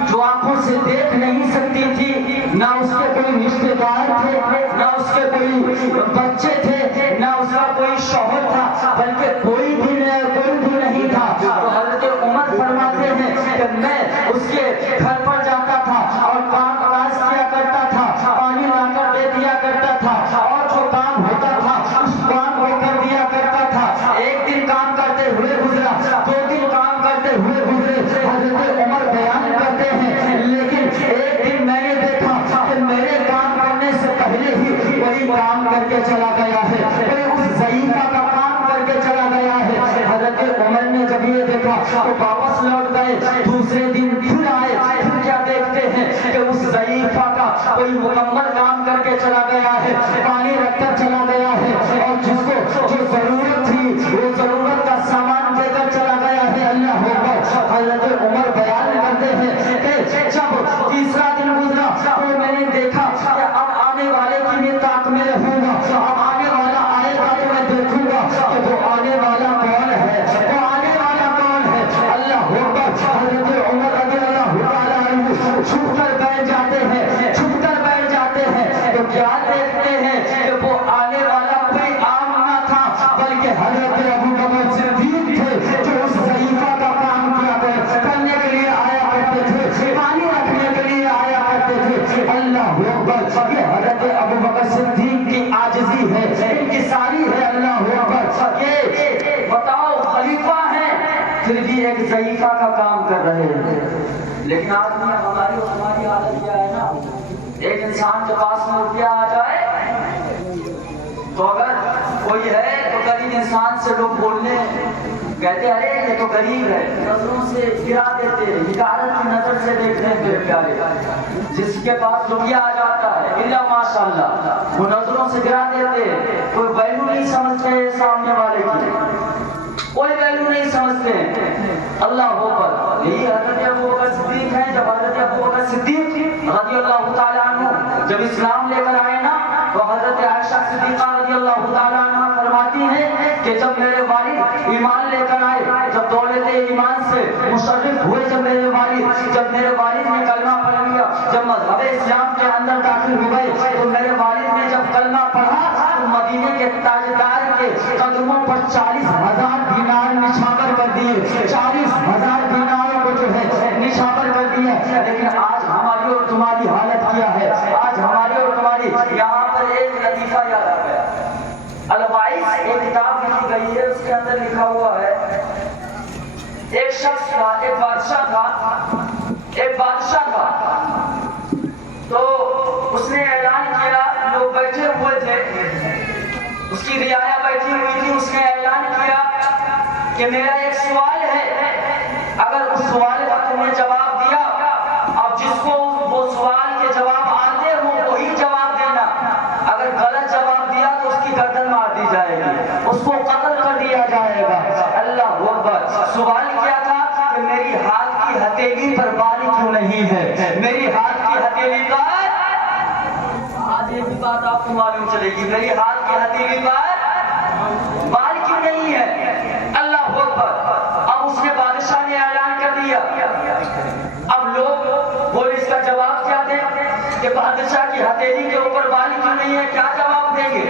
جو آنکھوں سے دیکھ نہیں سکتی تھی نہ اس کے کوئی رشتے دار تھے نہ اس کے کوئی بچے تھے نہ اس کا کوئی شوہر تھا بلکہ کوئی بھی نہیں تھا تو حضرت عمر فرماتے ہیں کہ میں اس کے گھر پر جاتا تھا اور کام کاج کیا کرتا تھا پانی لا کر دے دیا کرتا تھا اور جو کام ہوتا تھا اس کام کو کر دیا کرتا تھا ایک دن کام کرتے ہوئے گزرا 2 دن کام کرتے ہوئے گزرے حضرت عمر بیان کرتے ہیں لیکن ایک دن میں نے دیکھا کہ میرے کام کرنے سے پہلے ہی وہی کام کر کے چلا گیا ہے کوئی اس ضعیفہ کا کام کر کے چلا گیا ہے حضرت عمر نے جب یہ دیکھا تو واپس لوٹ گئے دوسرے دن پھر آئے پھر کیا دیکھتے ہیں کہ اس ضعیفہ کا کوئی مکمل کام کر کے چلا گیا ہے پانی رکھ کر چلا گیا ہے اور جس کو جو ضرورت تھی وہ ضرورت کا سامان دے کر چلا گیا ہے اللہ اکبر حضرت عمر بیان کرتے ہیں کہ جب تیسرا دن گزرا تو میں نے دیکھا کہ اب آنے والے کی میں طاق میں رہوں گا اب آنے والا آئے گا تو میں دیکھوں گا کہ وہ آنے والا کون ہے وہ آنے والا کون ہے اللہ اکبر حضرت عمر رضی اللہ تعالیٰ عنہ چھپ کر بیٹھ جاتے ہیں تو کیا دیکھتے ہیں کہ وہ آنے والا کوئی عام نہ تھا بلکہ حضرت ابو بکر صدیق تھے جو اس ضعیفہ کا کام کیا کرنے کے لیے آیا کرتے تھے پانی رکھنے کے لیے آیا کرتے تھے اللہ اکبر یہ حضرت ابو بکر صدیق کی عاجزی ہے انکساری ہے اللہ اکبر یہ بتاؤ خلیفہ ہیں پھر بھی ایک ضعیفہ کا کام کر رہے ہیں لیکن آدمی ہماری حالت کیا ہے نا ایک انسان کے پاس میں روپیہ آ جائے تو اگر کوئی ہے تو غریب انسان سے لوگ بولنے کہتے ارے یہ تو غریب ہے نظروں سے گرا دیتے حکارت کی نظر سے دیکھتے ہیں میرے پیارے جس کے پاس روپیہ آ جاتا ہے اللہ ماشاء اللہ وہ نظروں سے گرا دیتے کوئی ویلو نہیں سمجھتے سامنے والے کی کوئی ویلو نہیں سمجھتے اللہ اکبر یہی حضرت ابو بکر صدیق ہیں جب حضرت ابو بکر صدیق رضی اللہ تعالیٰ عنہ جب اسلام لے کر آئے نا تو حضرت عائشہ صدیقہ رضی اللہ تعالیٰ عنہ فرماتی ہیں کہ جب میرے والد ایمان لے کر آئے جب دولت ایمان سے مشرف ہوئے جب میرے والد نے کلمہ پڑھ لیا جب مذہب اسلام کے اندر داخل ہو گئے تو میرے والد نے جب کلمہ پڑھا تو مدینے کے تاجدار کے قدموں پر 40,000 دینار نچھاور کر دیے 40,000 دیناروں کو جو ہے نچھاور کر دیا لیکن آج ہماری اور تمہاری حالت کیا ہے آج ہماری اور تمہاری یہاں پر ایک لطیفہ یاد آ گیا الوائس ایک کتاب لکھی گئی ہے اس کے اندر لکھا ہوا ہے ایک شخص تھا ایک بادشاہ تھا تو اس نے اعلان کیا لوگ بیٹھے ہوئے تھے اس کی رعایا بیٹھی ہوئی تھی اس نے اعلان کیا کہ میرا ایک سوال ہے اگر اس سوال کا تم نے جواب دیا اب جس کو وہ سوال کے جواب آتے ہو وہی جواب دینا اگر غلط جواب دیا تو اس کی گردن مار دی جائے گی اس کو قتل کر دیا جائے گا اللہ اکبر سوال کیا تھا کہ میری ہاتھ کی ہتھیلی پر بال کیوں نہیں ہے میری ہاتھ کی ہتھیلی پر آج یہ بھی بات آپ کو معلوم چلے گی میری ہاتھ کی ہتھیلی پر بال کیوں نہیں ہے بادشاہ نے اعلان کر دیا. اب لوگ وہ اس کا جواب کیا دیں کہ بادشاہ کی ہتھیلی کے اوپر بال کیوں نہیں ہے, کیا جواب دیں گے؟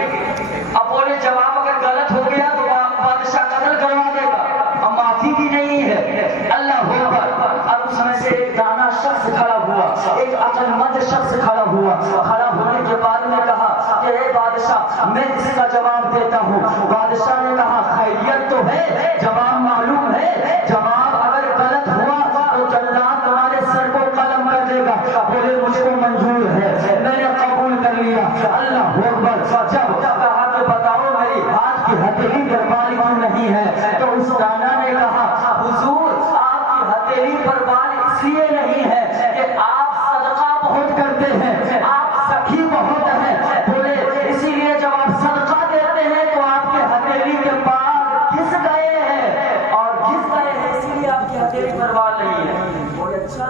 اب بولے جواب اگر غلط ہو گیا تو بادشاہ قتل کروا دے گا, اب معافی بھی نہیں ہے. اللہ اکبر. اب اس میں سے ایک دانا شخص کھڑا ہوا, ایک عقل مند شخص کھڑا ہوا. کھڑا ہونے کے بعد میں کہا کہ اے بادشاہ میں اس کا جواب دیتا ہوں. بادشاہ نے کہا خیریت تو ہے, جواب معلوم ہے, جواب اگر غلط ہوا تو جلاد تمہارے سر کو قلم کر دے گا. بولے مجھ کو منظور ہے, میں نے قبول کر لیا. اللہ اکبر. جب کہا کہ بتاؤ میری ہاتھ کی ہتھیلی پر بال کیوں نہیں ہے, تو اس دانا نے کہا حضور آپ کی ہتھیلی پر بال اس لیے نہیں ہے کہ آپ صدقہ بہت کرتے ہیں, آپ سخی بہت ہیں. بولے اسی لیے جب آپ صدقہ دیتے ہیں تو آپ کے ہتھیلی کے بال گھس گئے ہیں, اور گھس گئے ہیں اسی لیے آپ کی ہتھیلی پر بال نہیں ہے. بولے اچھا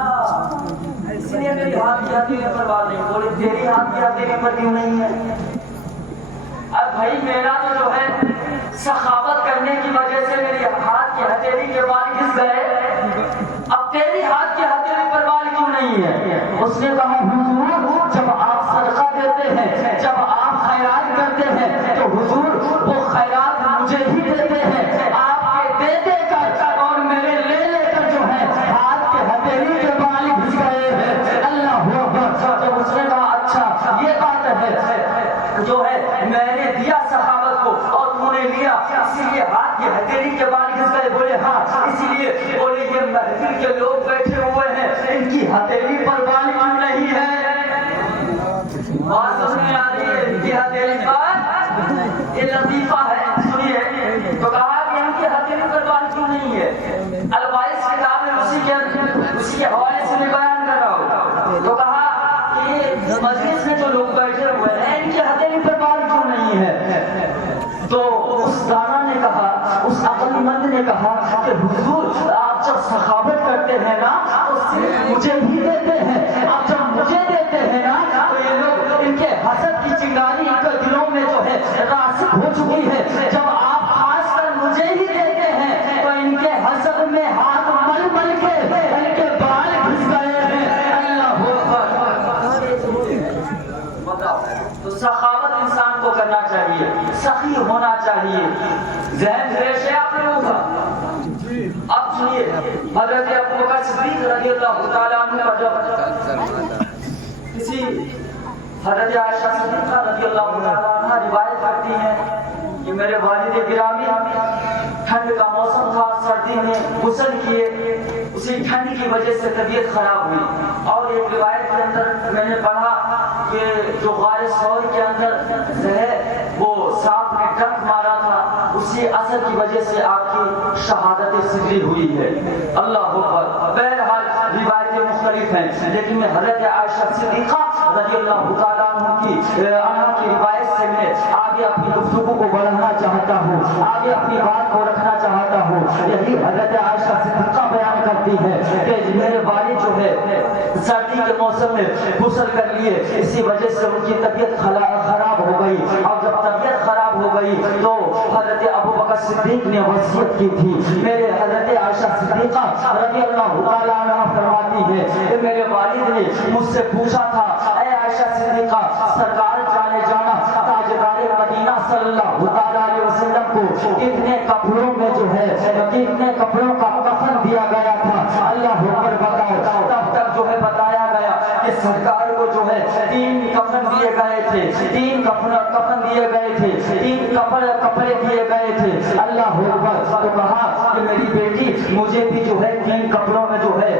اسی لیے میری ہاتھ کی ہتھیلی پر بال نہیں. بولے تیری ہاتھ کی ہتھیلی پر کیوں نہیں ہے؟ اب بھائی میرا تو جو ہے سخاوت کرنے کی وجہ سے میری ہاتھ کی ہتھیلی کے بال گھس گئے, اب تیری ہاتھ کی ہتھیلی پر بال کیوں نہیں ہے؟ اس نے کہا حضور جب آپ صدقہ دیتے ہیں, جب آپ خیرات کرتے ہیں تو حضور وہ خیرات مجھے ہی دیتے ہیں. آپ کے دے دے کر اور میرے لے لے کر جو ہے ہاتھ کے ہتھیلی کے بال گھس گئے ہیں. اللہ اکبر. جب اس نے کہا اچھا یہ بات ہے جو ہے میں نے دیا سخاوت کو اور تم نے لیا اسی لیے ہاتھ کی ہتھیلی کے بال گھس گئے. بولے ہاں اسی لیے. بولے یہ محفل کے لوگ بیٹھے ہوئے ہیں, ان کی ہتھیلی پر بال کیوں نہیں ہے؟ بات سمجھ میں آ رہی ہے؟ ان کی ہتھیلی پر یہ لطیفہ ہے, سنیے. تو کہا کہ ان کی ہتھیلی پر بال کیوں نہیں ہے؟ الوائس کتاب میں اسی کے حوالے سے میں بیان کر رہا ہوں. تو کہا کہ مجلس میں جو لوگ بیٹھے ہوئے ہیں ان کی ہتھیلی پر بال کیوں نہیں ہے؟ تو اس دانا نے کہا, اس عقل مند نے کہا کہ حضور آپ جب سخاوت کرتے ہیں نا تو صرف مجھے ہی دیتے ہیں, آپ جب مجھے دیتے ہیں نا تو یہ لوگ ان کے حسد کی چنگاری ان کے دلوں میں جو ہے راسخ ہو چکی ہے. جب آپ خاص کر مجھے ہی دیتے ہیں تو ان کے حسد میں ہاتھ مل مل کے ان کے بال گھس گئے ہیں. اللہ بتاؤ. تو سخاوت انسان کو کرنا چاہیے, سخی ہونا چاہیے. ذہن فریش ہے آپ لوگوں کا؟ اب سنیے حضرت ابوبکر صدیق رضی اللہ تعالیٰ عنہ کا جب کسی حضرت عائشہ صدیقہ رضی اللہ تعالیٰ عنہ روایت کرتی ہیں کہ میرے والد گرامی ٹھنڈ کا موسم تھا, سردی میں غسل کیے, اسی ٹھنڈ کی وجہ سے طبیعت خراب ہوئی. اور ایک روایت کے اندر میں نے پڑھا کہ جو غار ثور کے اندر ہے وہ سانپ نے ڈنک مارا تھا, اسی اثر کی وجہ سے آپ کی شہادت صدری ہوئی ہے. اللہ اکبر. بہرحال روایتیں مختلف ہیں, لیکن میں حضرت عائشہ صدیقہ رضی اللہ تعالیٰ عنہ کی روایت سے میں آگے اپنی گفتگو کو بڑھانا چاہتا ہوں, آگے اپنی بات کو رکھنا چاہتا ہوں. یہی حضرت عائشہ صدیقہ بیان کرتی ہے کہ میرے والد جو ہے سردی کے موسم میں غسل کر لیے, اسی وجہ سے ان کی طبیعت خراب ہو گئی. اور جب طبیعت خراب ہو گئی تو حضرت ابوبکر صدیق نے وصیت کی تھی. میرے حضرت عائشہ صدیقہ رضی اللہ تعالیٰ عنہ فرماتی ہے کہ میرے والد نے مجھ سے پوچھا تھا اے عائشہ صدیقہ سرکار جانا تاجدار مدینہ صلی اللہ تعالیٰ علیہ وسلم کو کتنے کپڑوں میں جو ہے کتنے کپڑوں کا کفن دیا گیا تھا؟ اللہ اکبر. بتاؤ. تب تک جو ہے بتایا گیا کہ سرکار کو جو ہے 3 کفن دیے گئے تھے, 3 کفن دیے گئے تھے, 3 کپڑے دیے گئے تھے. اللہ اکبر. تو کہا کہ میری بیٹی مجھے بھی جو ہے 3 کپڑوں میں جو ہے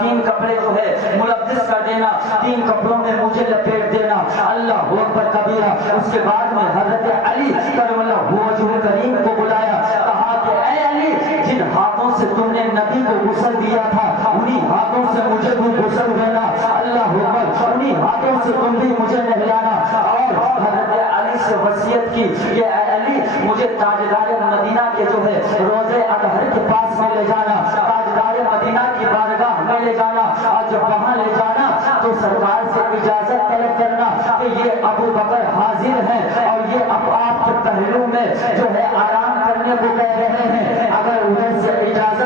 3 کپڑے جو ہے ملبس کر دینا, 3 کپڑوں میں مجھے لپیٹ دینا. اللہ اکبر کبیرہ. اس کے بعد میں حضرت علی کرم اللہ وجہ کریم کو بلایا, کہا کہ اے علی جن ہاتھوں سے تم نے نبی کو غسل دیا تھا انہی ہاتھوں سے مجھے بھی غسل دینا. اللہ اکبر. انہی ہاتھوں سے تم بھی مجھے نہلانا. اور حضرت علی سے وصیت کی کہ اے علی مجھے تاجدار مدینہ کے جو ہے روضے اطہر کے پاس میں لے جانا, تاجدار مدینہ کی بارگاہ میں لے جانا, اور جب وہاں لے جانا تو سرکار سے اجازت طلب کرنا کہ یہ ابو بکر حاضر ہیں اور یہ اب آپ کے پہلو میں جو ہے آرام کرنے کو کہہ رہے ہیں. اگر ادھر سے اجازت